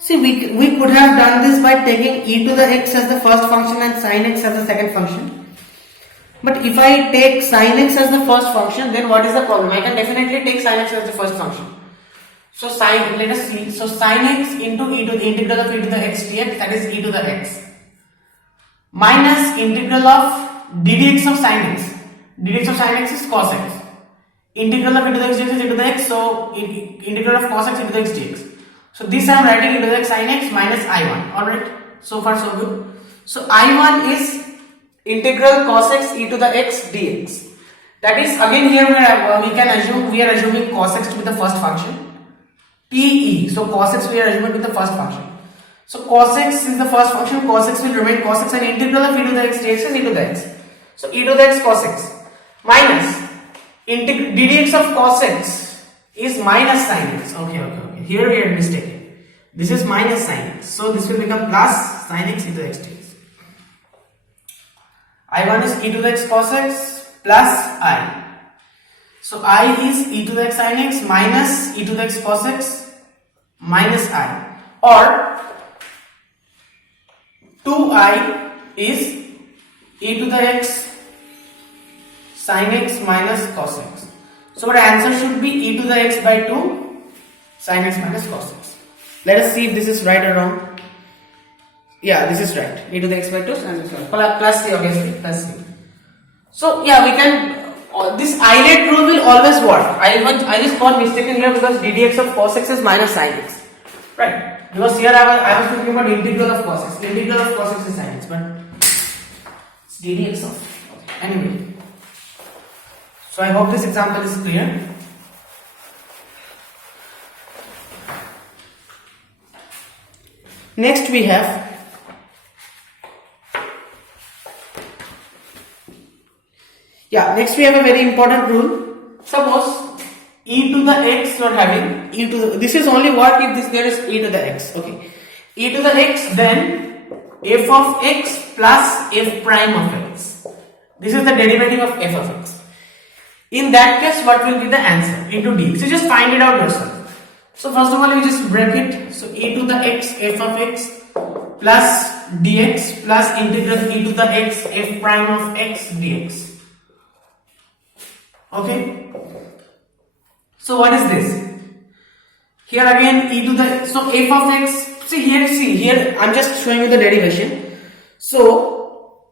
see we could have done this by taking e to the x as the first function and sin x as the second function. But if I take sin x as the first function, then what is the problem? I can definitely take sin x as the first function. So let us see. So sin x into e to the integral of e to the x dx, that is e to the x, minus integral of ddx of sin x. Ddx of sin x is cos x. Integral of e to the x dx is e to the x. So integral of cos x e to the x dx. So this I am writing e to the x sin x minus I1. Alright. So far so good. So I1 is integral cos x e to the x dx. That is, again here we can assume, we are assuming cos x to be the first function. TE. So cos x we are assuming to be the first function. So cos x is the first function. Cos x will remain cos x, and integral of e to the x dx is e to the x. So e to the x cos x minus ddx of cos x is minus sin x. Okay. Here we are mistaken. This is minus sin x. So this will become plus sin x e to the x dx. I1 is e to the x cos x plus I. So I is e to the x sin x minus e to the x cos x minus I, or 2I is e to the x sin x minus cos x. So our answer should be e to the x by 2 sin x minus cos x. Let us see if this is right or wrong. Yeah, this is right. E to the x by 2 sin x plus c, obviously, plus c. So yeah, we can, this eyelet rule will always work. I just got mistaken here because ddx of cos x is minus sin x, right? Because here I was thinking about integral of cos x. Integral of cos x is sin x, but it's ddx of. Anyway, so I hope this example is clear. Next we have next we have a very important rule. Suppose e to the x you are having, this is only work if there is e to the x. Okay, e to the x, then f of x plus f prime of x. This is the derivative of f of x. In that case, what will be the answer? Into dx. So just find it out yourself. So first of all, you just break it. So e to the x f of x plus dx plus integral e to the x f prime of x dx. Okay. So what is this? Here again e to the, so f of x, see here I'm just showing you the derivation. So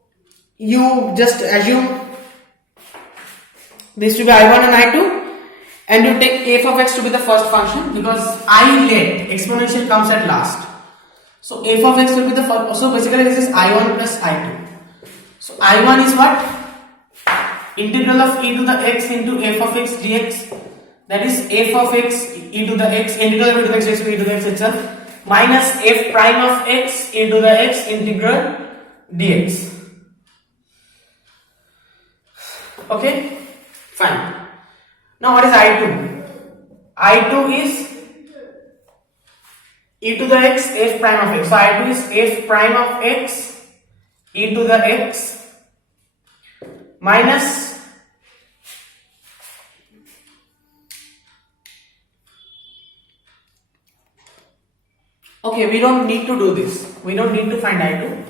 you just assume this to be I1 and I2, and you take f of x to be the first function because I-let exponential comes at last. So f of x will be the first. So basically this is I1 plus I2. So I1 is what? Integral of e to the x into f of x dx, that is f of x e to the x, integral of e to the x dx to e to the x itself, minus f prime of x e to the x integral dx. Okay, fine. Now what is I2? I2 is e to the x f prime of x. So I2 is f prime of x e to the x minus we don't need to do this. We don't need to find I2.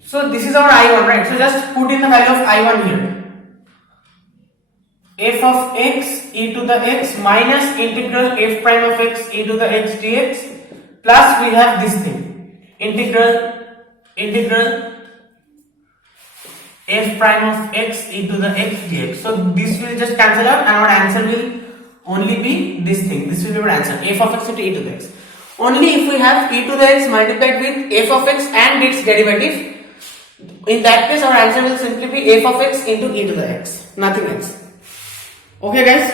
So this is our I1, right? So just put in the value of I1 here. F of x e to the x minus integral f prime of x e to the x dx, plus we have this thing, integral f prime of x e to the x dx. So this will just cancel out and our answer will only be this thing. This will be our answer, f of x into e to the x. Only if we have e to the x multiplied with f of x and its derivative, in that case our answer will simply be f of x into e to the x, nothing else. Okay guys,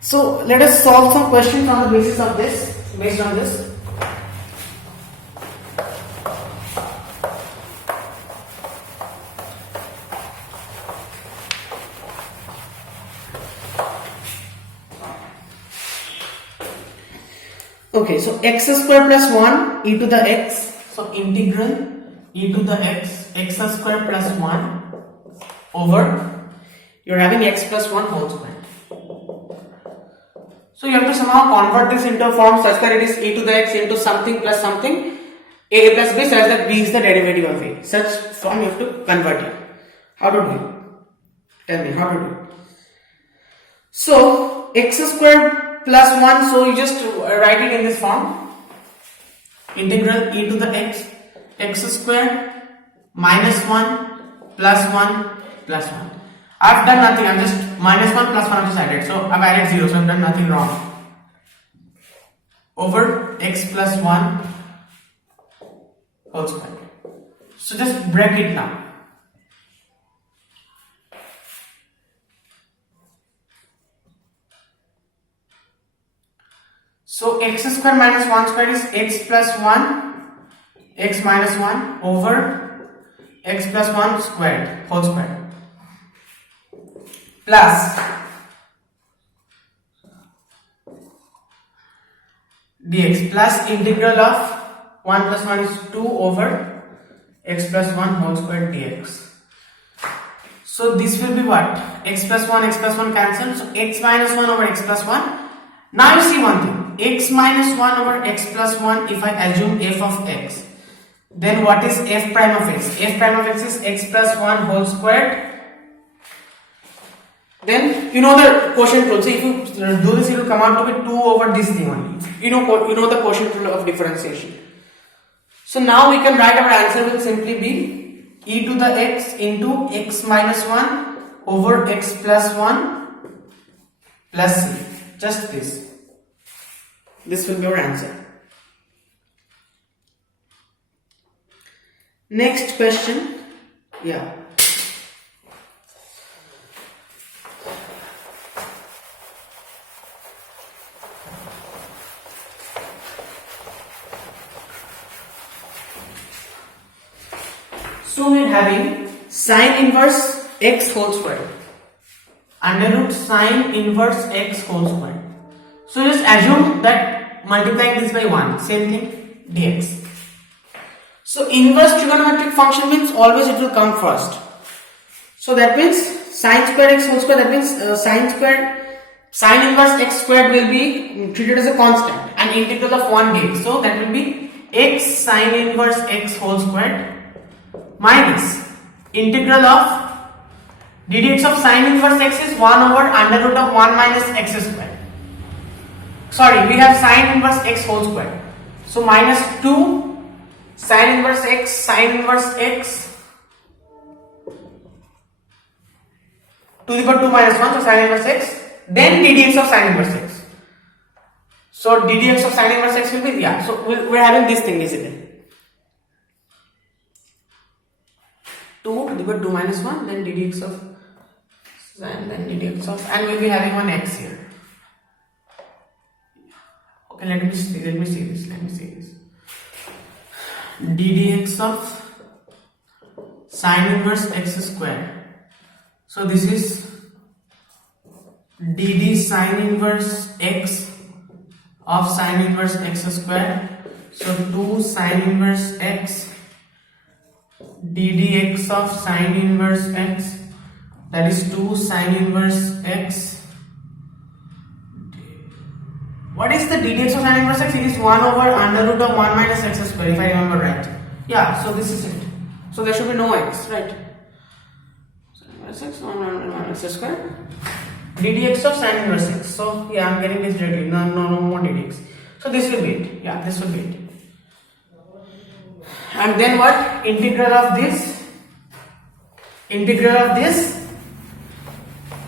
so let us solve some questions on the basis of this, based on this. Okay, so x square plus 1 e to the x, so integral e to the x square plus 1 over, you're having x plus 1 whole square. So you have to somehow convert this into a form such that it is e to the x into something plus something, a plus b, such that b is the derivative of a. Such form you have to convert it. How to do it? Tell me how to do it. So x squared plus 1, so you just write it in this form. Integral e to the x squared minus 1 plus 1 plus 1. I've done nothing, I'm just minus 1 plus 1 I've just added. So I've added 0, so I've done nothing wrong. Over x plus 1 whole square. So just break it now. So x square minus 1 square is x plus 1, x minus 1 over x plus 1 squared whole square plus dx plus integral of 1 plus 1 is 2 over x plus 1 whole square dx. So this will be what? X plus 1 cancel. So x minus 1 over x plus 1. Now you see one thing. X minus 1 over x plus 1, if I assume f of x, then what is f prime of x? F prime of x is x plus 1 whole squared. Then you know the quotient rule. So if you do this, it will come out to be 2 over this thing only. You know the quotient rule of differentiation. So now we can write our answer will simply be e to the x into x minus 1 over x plus 1 plus c. Just this. This will be our answer. Next question. Yeah. So we are having sine inverse x whole square. Under root sine inverse x whole square. So just assume that multiplying this by 1, same thing, dx. So inverse trigonometric function means always it will come first. So that means sine square x whole square, that means sine inverse x squared will be treated as a constant and integral of 1 dx. So that will be x sine inverse x whole squared minus integral of ddx of sine inverse x is 1 over under root of 1 minus x squared. Sorry, we have sine inverse x whole square. So minus 2 sine inverse x to the power 2 minus 1, so sine inverse x, then ddx of sine inverse x. So ddx of sine inverse x will be, yeah, so we're having this thing basically. 2 to the power 2 minus 1, then ddx of sine, then ddx of, and we'll be having one x here. Okay, let me see this. ddx of sine inverse x square. So this is dd sine inverse x of sine inverse x square. So 2 sine inverse x ddx of sine inverse x, that is 2 sine inverse x. What is the ddx of sine inverse x? It is 1 over under root of 1 minus x square, if I remember right. Yeah, so this is it. So there should be no x, right? Sine inverse x, 1 minus x square. ddx of sine inverse x. So yeah, I'm getting this directly. No more ddx. So this will be it. Yeah, this will be it. And then what? Integral of this.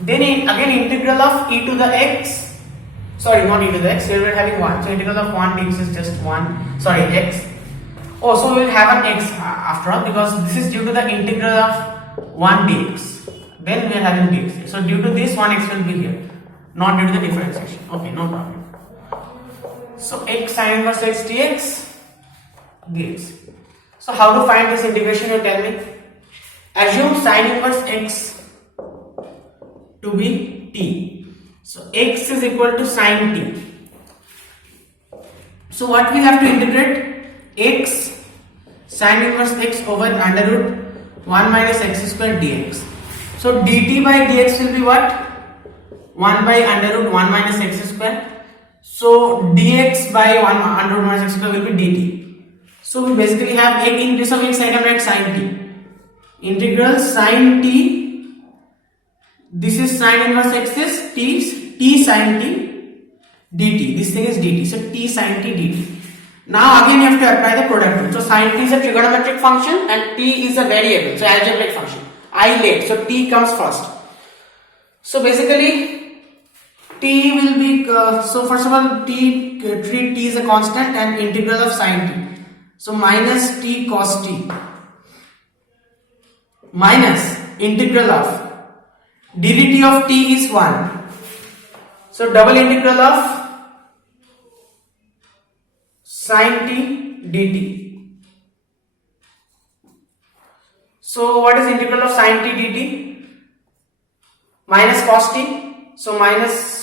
Then again integral of e to the x. Sorry, not e to the x, here we're having 1. So integral of 1 dx is just 1, sorry, x. Oh, so we'll have an x after all, because this is due to the integral of 1 dx. Then we are having dx. So due to this, 1x will be here, not due to the differentiation. Okay, no problem. So x sine inverse x dx. So how to find this integration, you tell me? Assume sine inverse x to be t. So x is equal to sine t. So what we have to integrate? X sine inverse x over under root 1 minus x square dx. So dt by dx will be what? 1 by under root 1 minus x square. So dx by 1 under root minus x square will be dt. So we basically have in place of x I can write sine t. Integral sine t. This is sine inverse x is t t sin t dt. This thing is dt. So t sin t dt. Now again you have to apply the product rule. So sin t is a trigonometric function and t is a variable, so algebraic function. I late, so t comes first. So basically t will be so first of all treat t is a constant and integral of sin t. So minus t cos t minus integral of ddt of t is 1. So double integral of sin t dt. So what is integral of sin t dt? Minus cos t. So minus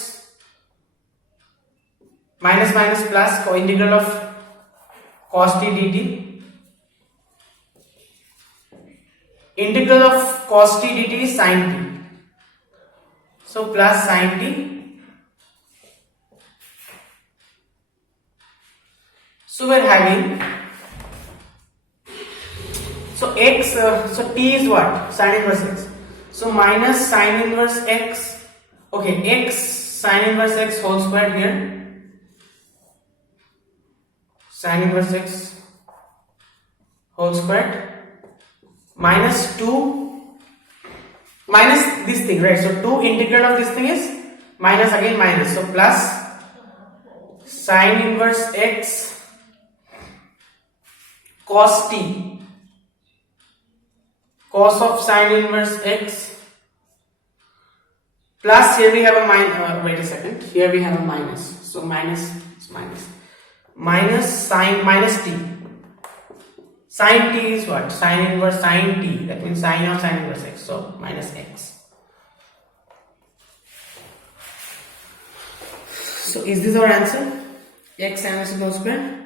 plus integral of cos t dt. Integral of cos t dt is sin t. So plus sin t. So we're having, so x, so t is what? Sin inverse x. So minus sin inverse x, okay, x sin inverse x whole square here, sin inverse x whole square, minus 2, minus this thing, right? So 2 integral of this thing is minus again minus, so plus sin inverse x cos t, cos of sin inverse x, plus here we have a minus, wait a second, here we have a minus, so minus sin minus t. Sin t is what? Sin inverse sin t, that means sin of sin inverse x, so minus x. So is this our answer? X sin inverse whole square.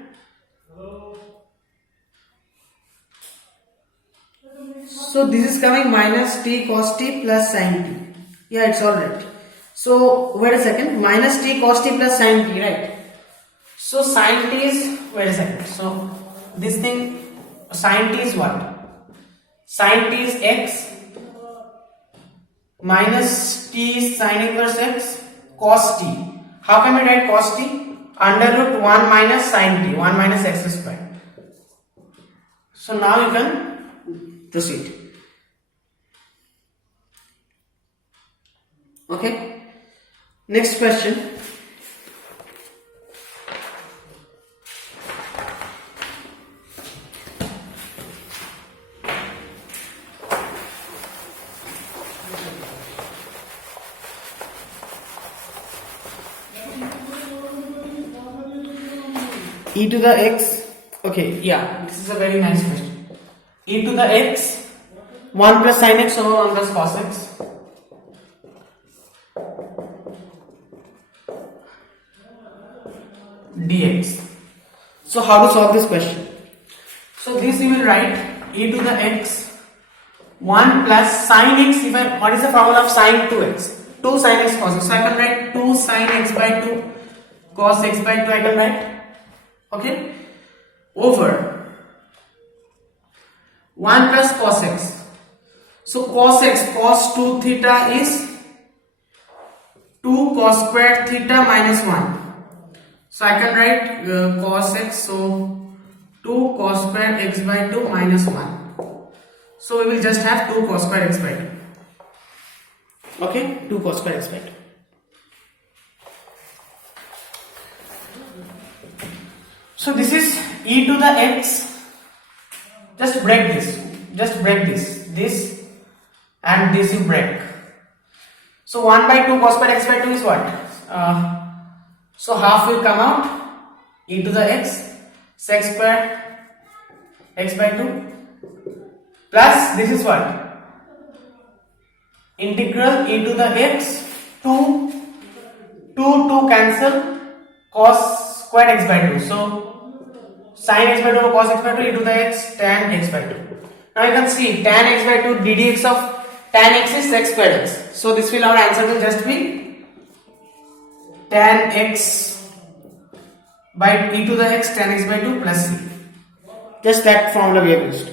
So this is coming minus t cos t plus sin t. Yeah, it's alright. So wait a second, minus t cos t plus sin t, right? So sin t is, wait a second. So this thing, sin t is what? Sin t is x minus t is sin inverse x cos t. How can we write cos t? Under root 1 minus sin t, 1 minus x square. So now you can proceed. Okay, next question. E to the x, okay, yeah, this is a very nice question. E to the x, 1 plus sin x over 1 plus cos x. Dx. So how to solve this question? So this you will write e to the x 1 plus sin x. What is the formula of sin 2x? 2 sin x cos x. So I can write 2 sin x by 2 cos x by 2 I can write. Okay. Over 1 plus cos x. So cos x, cos 2 theta is 2 cos squared theta minus 1. So I can write cos x, so 2 cos squared x by 2 minus 1. So we will just have 2 cos squared x by 2. Okay, 2 cos squared x by 2. So this is e to the x. Just break this. This and this you break. So 1 by 2 cos squared x by 2 is what? So half will come out, e to the x, sec squared x by 2 plus this is what? Integral e to the x 2 cancel cos squared x by 2. So sin x by 2 over cos x by 2 e to the x tan x by 2. Now you can see tan x by 2 ddx of tan x is sec squared x. So this will, our answer will just be tan x by e to the x tan x by 2 plus c. Just that formula we have used.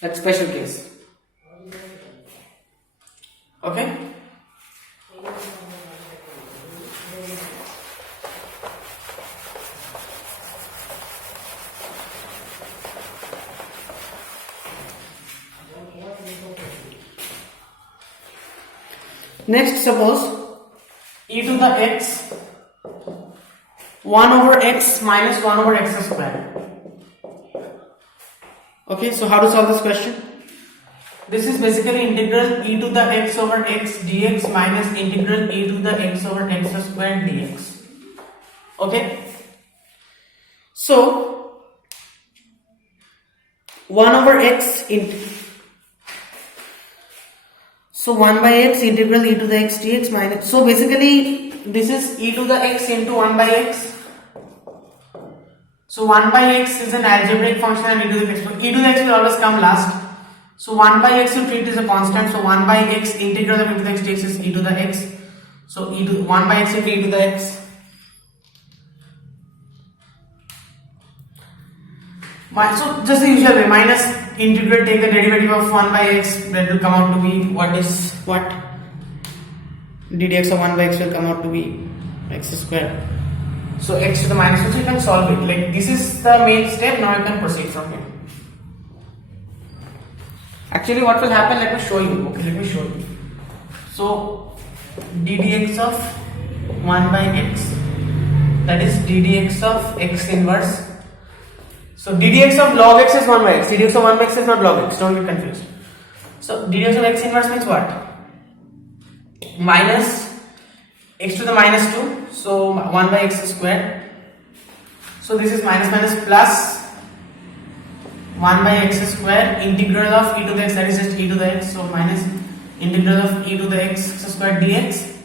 That special case. Okay. Next, suppose e to the x 1 over x minus 1 over x square. Okay, so how to solve this question? This is basically integral e to the x over x dx minus integral e to the x over x square dx. Okay, so 1 over x so 1 by x integral e to the x dx minus, so basically this is e to the x into 1 by x. So 1 by x is an algebraic function and e to the x, e to the x will always come last. So 1 by x you treat as a constant, so 1 by x integral of e to the x dx is e to the x. So 1 by x into e to the x. So just the usual way, minus integral, take the derivative of 1 by x, that will come out to be what ddx of 1 by x will come out to be x square. So x to the minus 1, so you can solve it. Like this is the main step, now you can proceed from here. Actually what will happen, let me show you. Okay, let me show you. So ddx of 1 by x, that is ddx of x inverse. So ddx of log x is 1 by x, ddx of 1 by x is not log x, don't get confused. So ddx of x inverse means what? Minus x to the minus 2, so 1 by x square. So this is minus minus plus 1 by x square integral of e to the x, that is just e to the x, so minus integral of e to the x square dx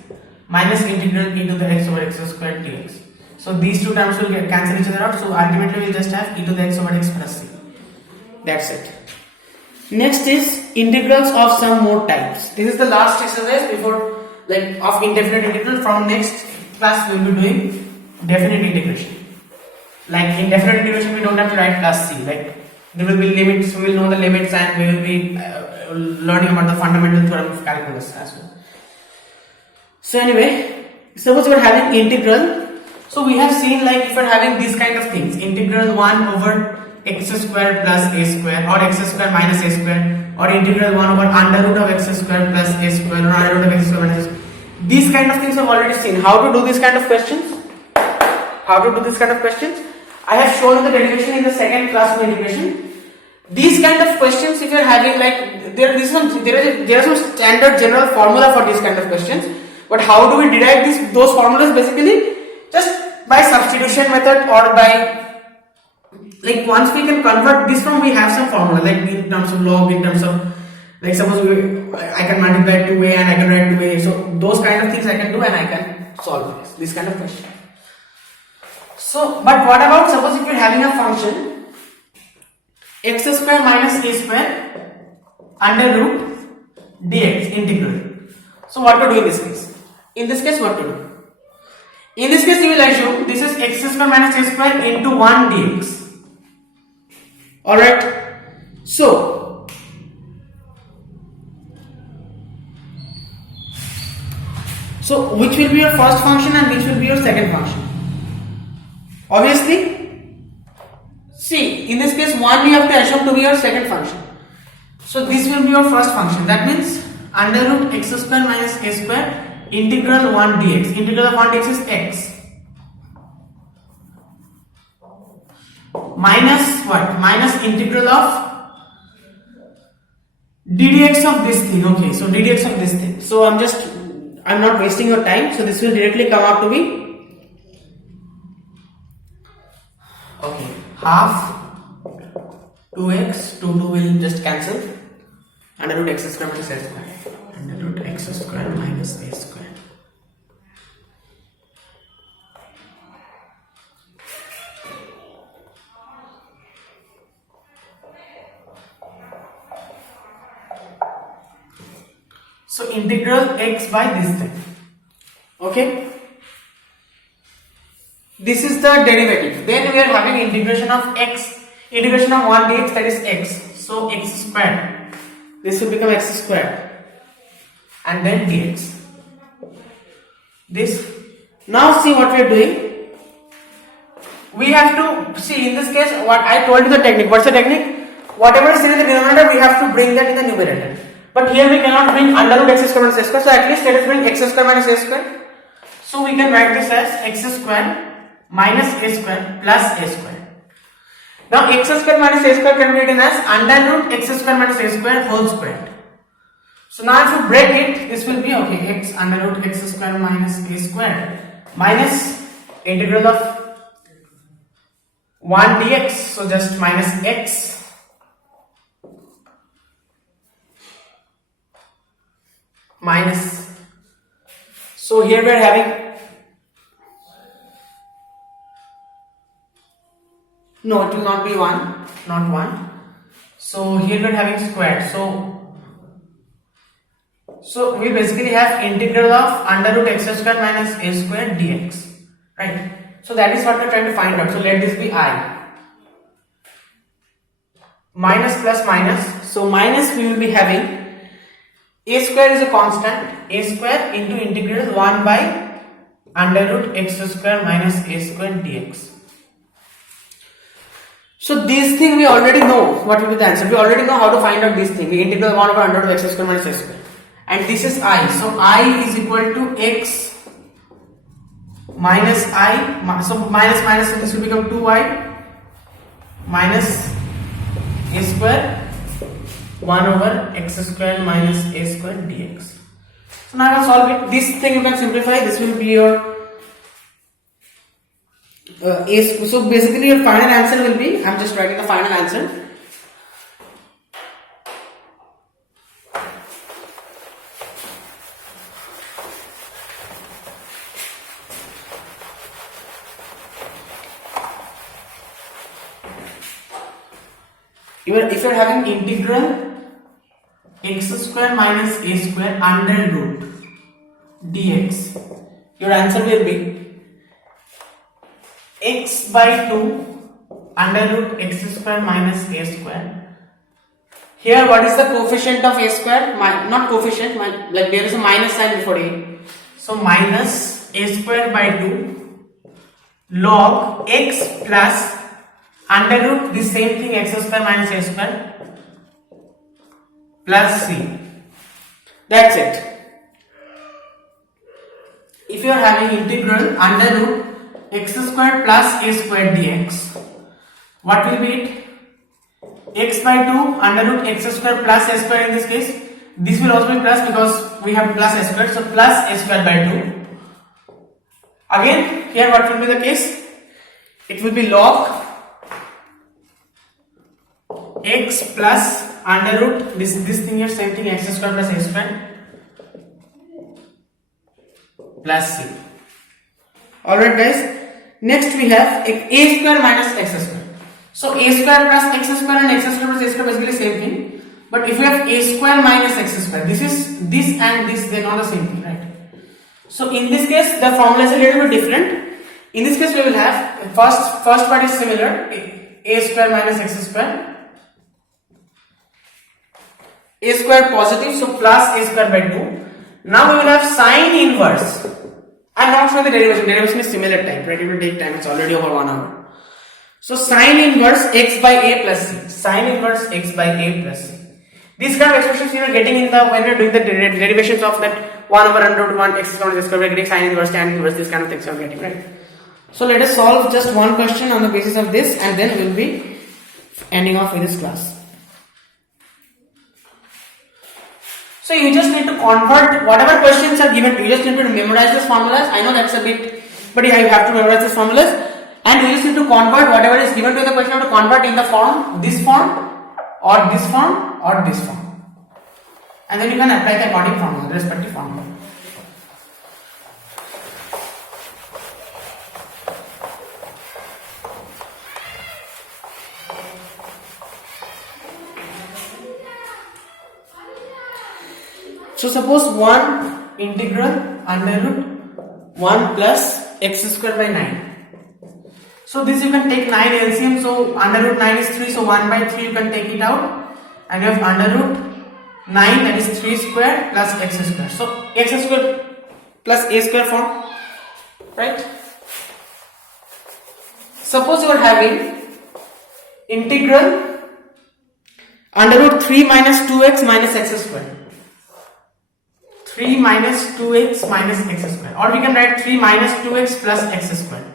minus integral e to the x over x square dx. So these two terms will cancel each other out, so ultimately we will just have e to the x over x plus c. That's it. Next is integrals of some more types. This is the last exercise before, like, of indefinite integral. From next class we will be doing definite integration. Like in definite integration we don't have to write plus c, like there will be limits, we will know the limits, and we will be learning about the fundamental theorem of calculus as well. So anyway, suppose we are having integral. So we have seen, like, if we are having these kind of things, integral 1 over x square plus a square, or x square minus a square, or integral 1 over under root of x square plus a square, or under root of x square minus a square. These kind of things I've already seen. How to do this kind of questions? I have shown the derivation in the second class of integration. These kind of questions, if you are having, like, there is some standard general formula for these kind of questions. But how do we derive those formulas? Basically, just by substitution method, or by, like, once we can convert this from, we have some formula, like in terms of log, in terms of, like, suppose I can multiply 2a and I can write 2a. So those kind of things I can do and I can solve this kind of question. So, but what about, suppose if you're having a function x square minus a square under root dx integral. So what to do in this case? In this case, what to do? In this case, you will assume this is x square minus a square into 1 dx. Alright. So which will be your first function and which will be your second function? Obviously, see, in this case 1 you have to assume to be your second function. So this will be your first function. That means under root x square minus a square integral 1 dx. Integral of 1 dx is x. Minus what? Minus integral of ddx of this thing. Okay, so ddx of this thing. So I'm not wasting your time. So this will directly come out to be, okay, half 2x, 2 will just cancel, under root x square minus a square, under root x square minus a square. So integral x by this thing. Okay, this is the derivative. Then we are having integration of x, integration of 1 dx, that is x. So x squared, this will become x squared, and then dx. This. Now see what we are doing. We have to see, in this case, what I told you the technique. What's the technique? Whatever is in the denominator, we have to bring that in the numerator. But here we cannot bring under root x square minus a square. So at least let us bring x square minus a square. So we can write this as x square minus a square plus a square. Now x square minus a square can be written as under root x square minus a square whole square. So now if you break it, this will be okay, x under root x square minus a square minus integral of 1 dx. So just minus x minus. So here we are having, no, it will not be 1, not 1. So here we are having squared. So we basically have integral of under root x square minus a square dx, right? So that is what we are trying to find out. So let this be I. Minus plus minus. So minus we will be having a square is a constant, a square into integral 1 by under root x square minus a square dx. So this thing we already know what will be the answer. We already know how to find out this thing. We integral 1 over under root x square minus a square. And this is I. So I is equal to x minus I. So minus minus, so this will become 2I minus a square 1 over x square minus a square dx. So now I will solve it. This thing you can simplify. This will be your so basically your final answer will be, I am just writing the final answer. If you are having integral x square minus a square under root dx, your answer will be x by 2 under root x square minus a square. Here what is the coefficient of a square? Not coefficient, like there is a minus sign before a. So minus a square by 2 log x plus under root the same thing x square minus a square plus c. That's it. If you are having integral under root x square plus a square dx, what will be it? X by 2 under root x square plus a square in this case. This will also be plus because we have plus a square, so plus a square by 2. Again, here what will be the case? It will be log x plus under root this thing here, same thing, x square plus a square plus c. Alright guys, next we have a square minus x square. So a square plus x square and x square plus a square basically same thing. But if you have a square minus x square, this is this and this, they are not the same thing, right? So in this case the formula is a little bit different. In this case we will have first part is similar, a square minus x square, a square positive, so plus a square by 2. Now we will have sine inverse. I am not showing the derivation. Derivation is similar type, right? It will take time. It's already over 1 hour. So sine inverse x by a plus c. Sine inverse x by a plus c. These kind of expressions you are getting in the when you are doing the derivations of that 1 over under root 1 x square, we are getting sine inverse, tan inverse, this kind of things you are getting, right? So let us solve just one question on the basis of this, and then we will be ending off with this class. So you just need to convert whatever questions are given to you. You just need to memorize these formulas. I know that's a bit, but yeah, you have to memorize these formulas, and you just need to convert whatever is given to you the question. You have to convert in the form, this form, or this form, or this form, and then you can apply the according formula, the respective formula. So suppose 1 integral under root 1 plus x square by 9. So this you can take 9 LCM, so under root 9 is 3, so 1 by 3 you can take it out, and you have under root 9, that is 3 square plus x square. So x square plus a square form, right? Suppose you are having integral under root 3 minus 2x minus x square. 3 minus 2x minus x square, or we can write 3 minus 2x plus x square.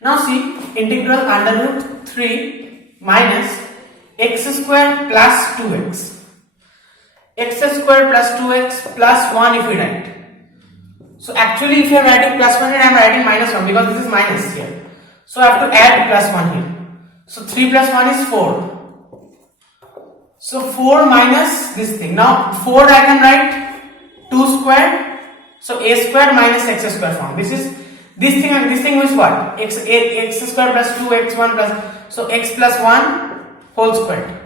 Now see, integral under root 3 minus x square plus 2x. X square plus 2x plus 1 if we write. So actually if you are writing plus 1 here, I am writing minus 1 because this is minus here. So I have to add plus 1 here. So 3 plus 1 is 4. So 4 minus this thing. Now 4 I can write 2 square. So a square minus x square form. This thing is what? X square plus 2x1 plus, so x plus 1 whole square.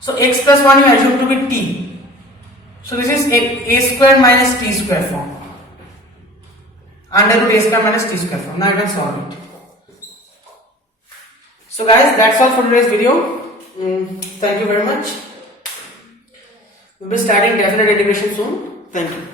So x plus 1 you assume to be t. So this is a square minus t square form. Under root a square minus t square form. Now you can solve it. So guys, that's all for today's video. Thank you very much. We'll be starting definite integration soon. Thank you.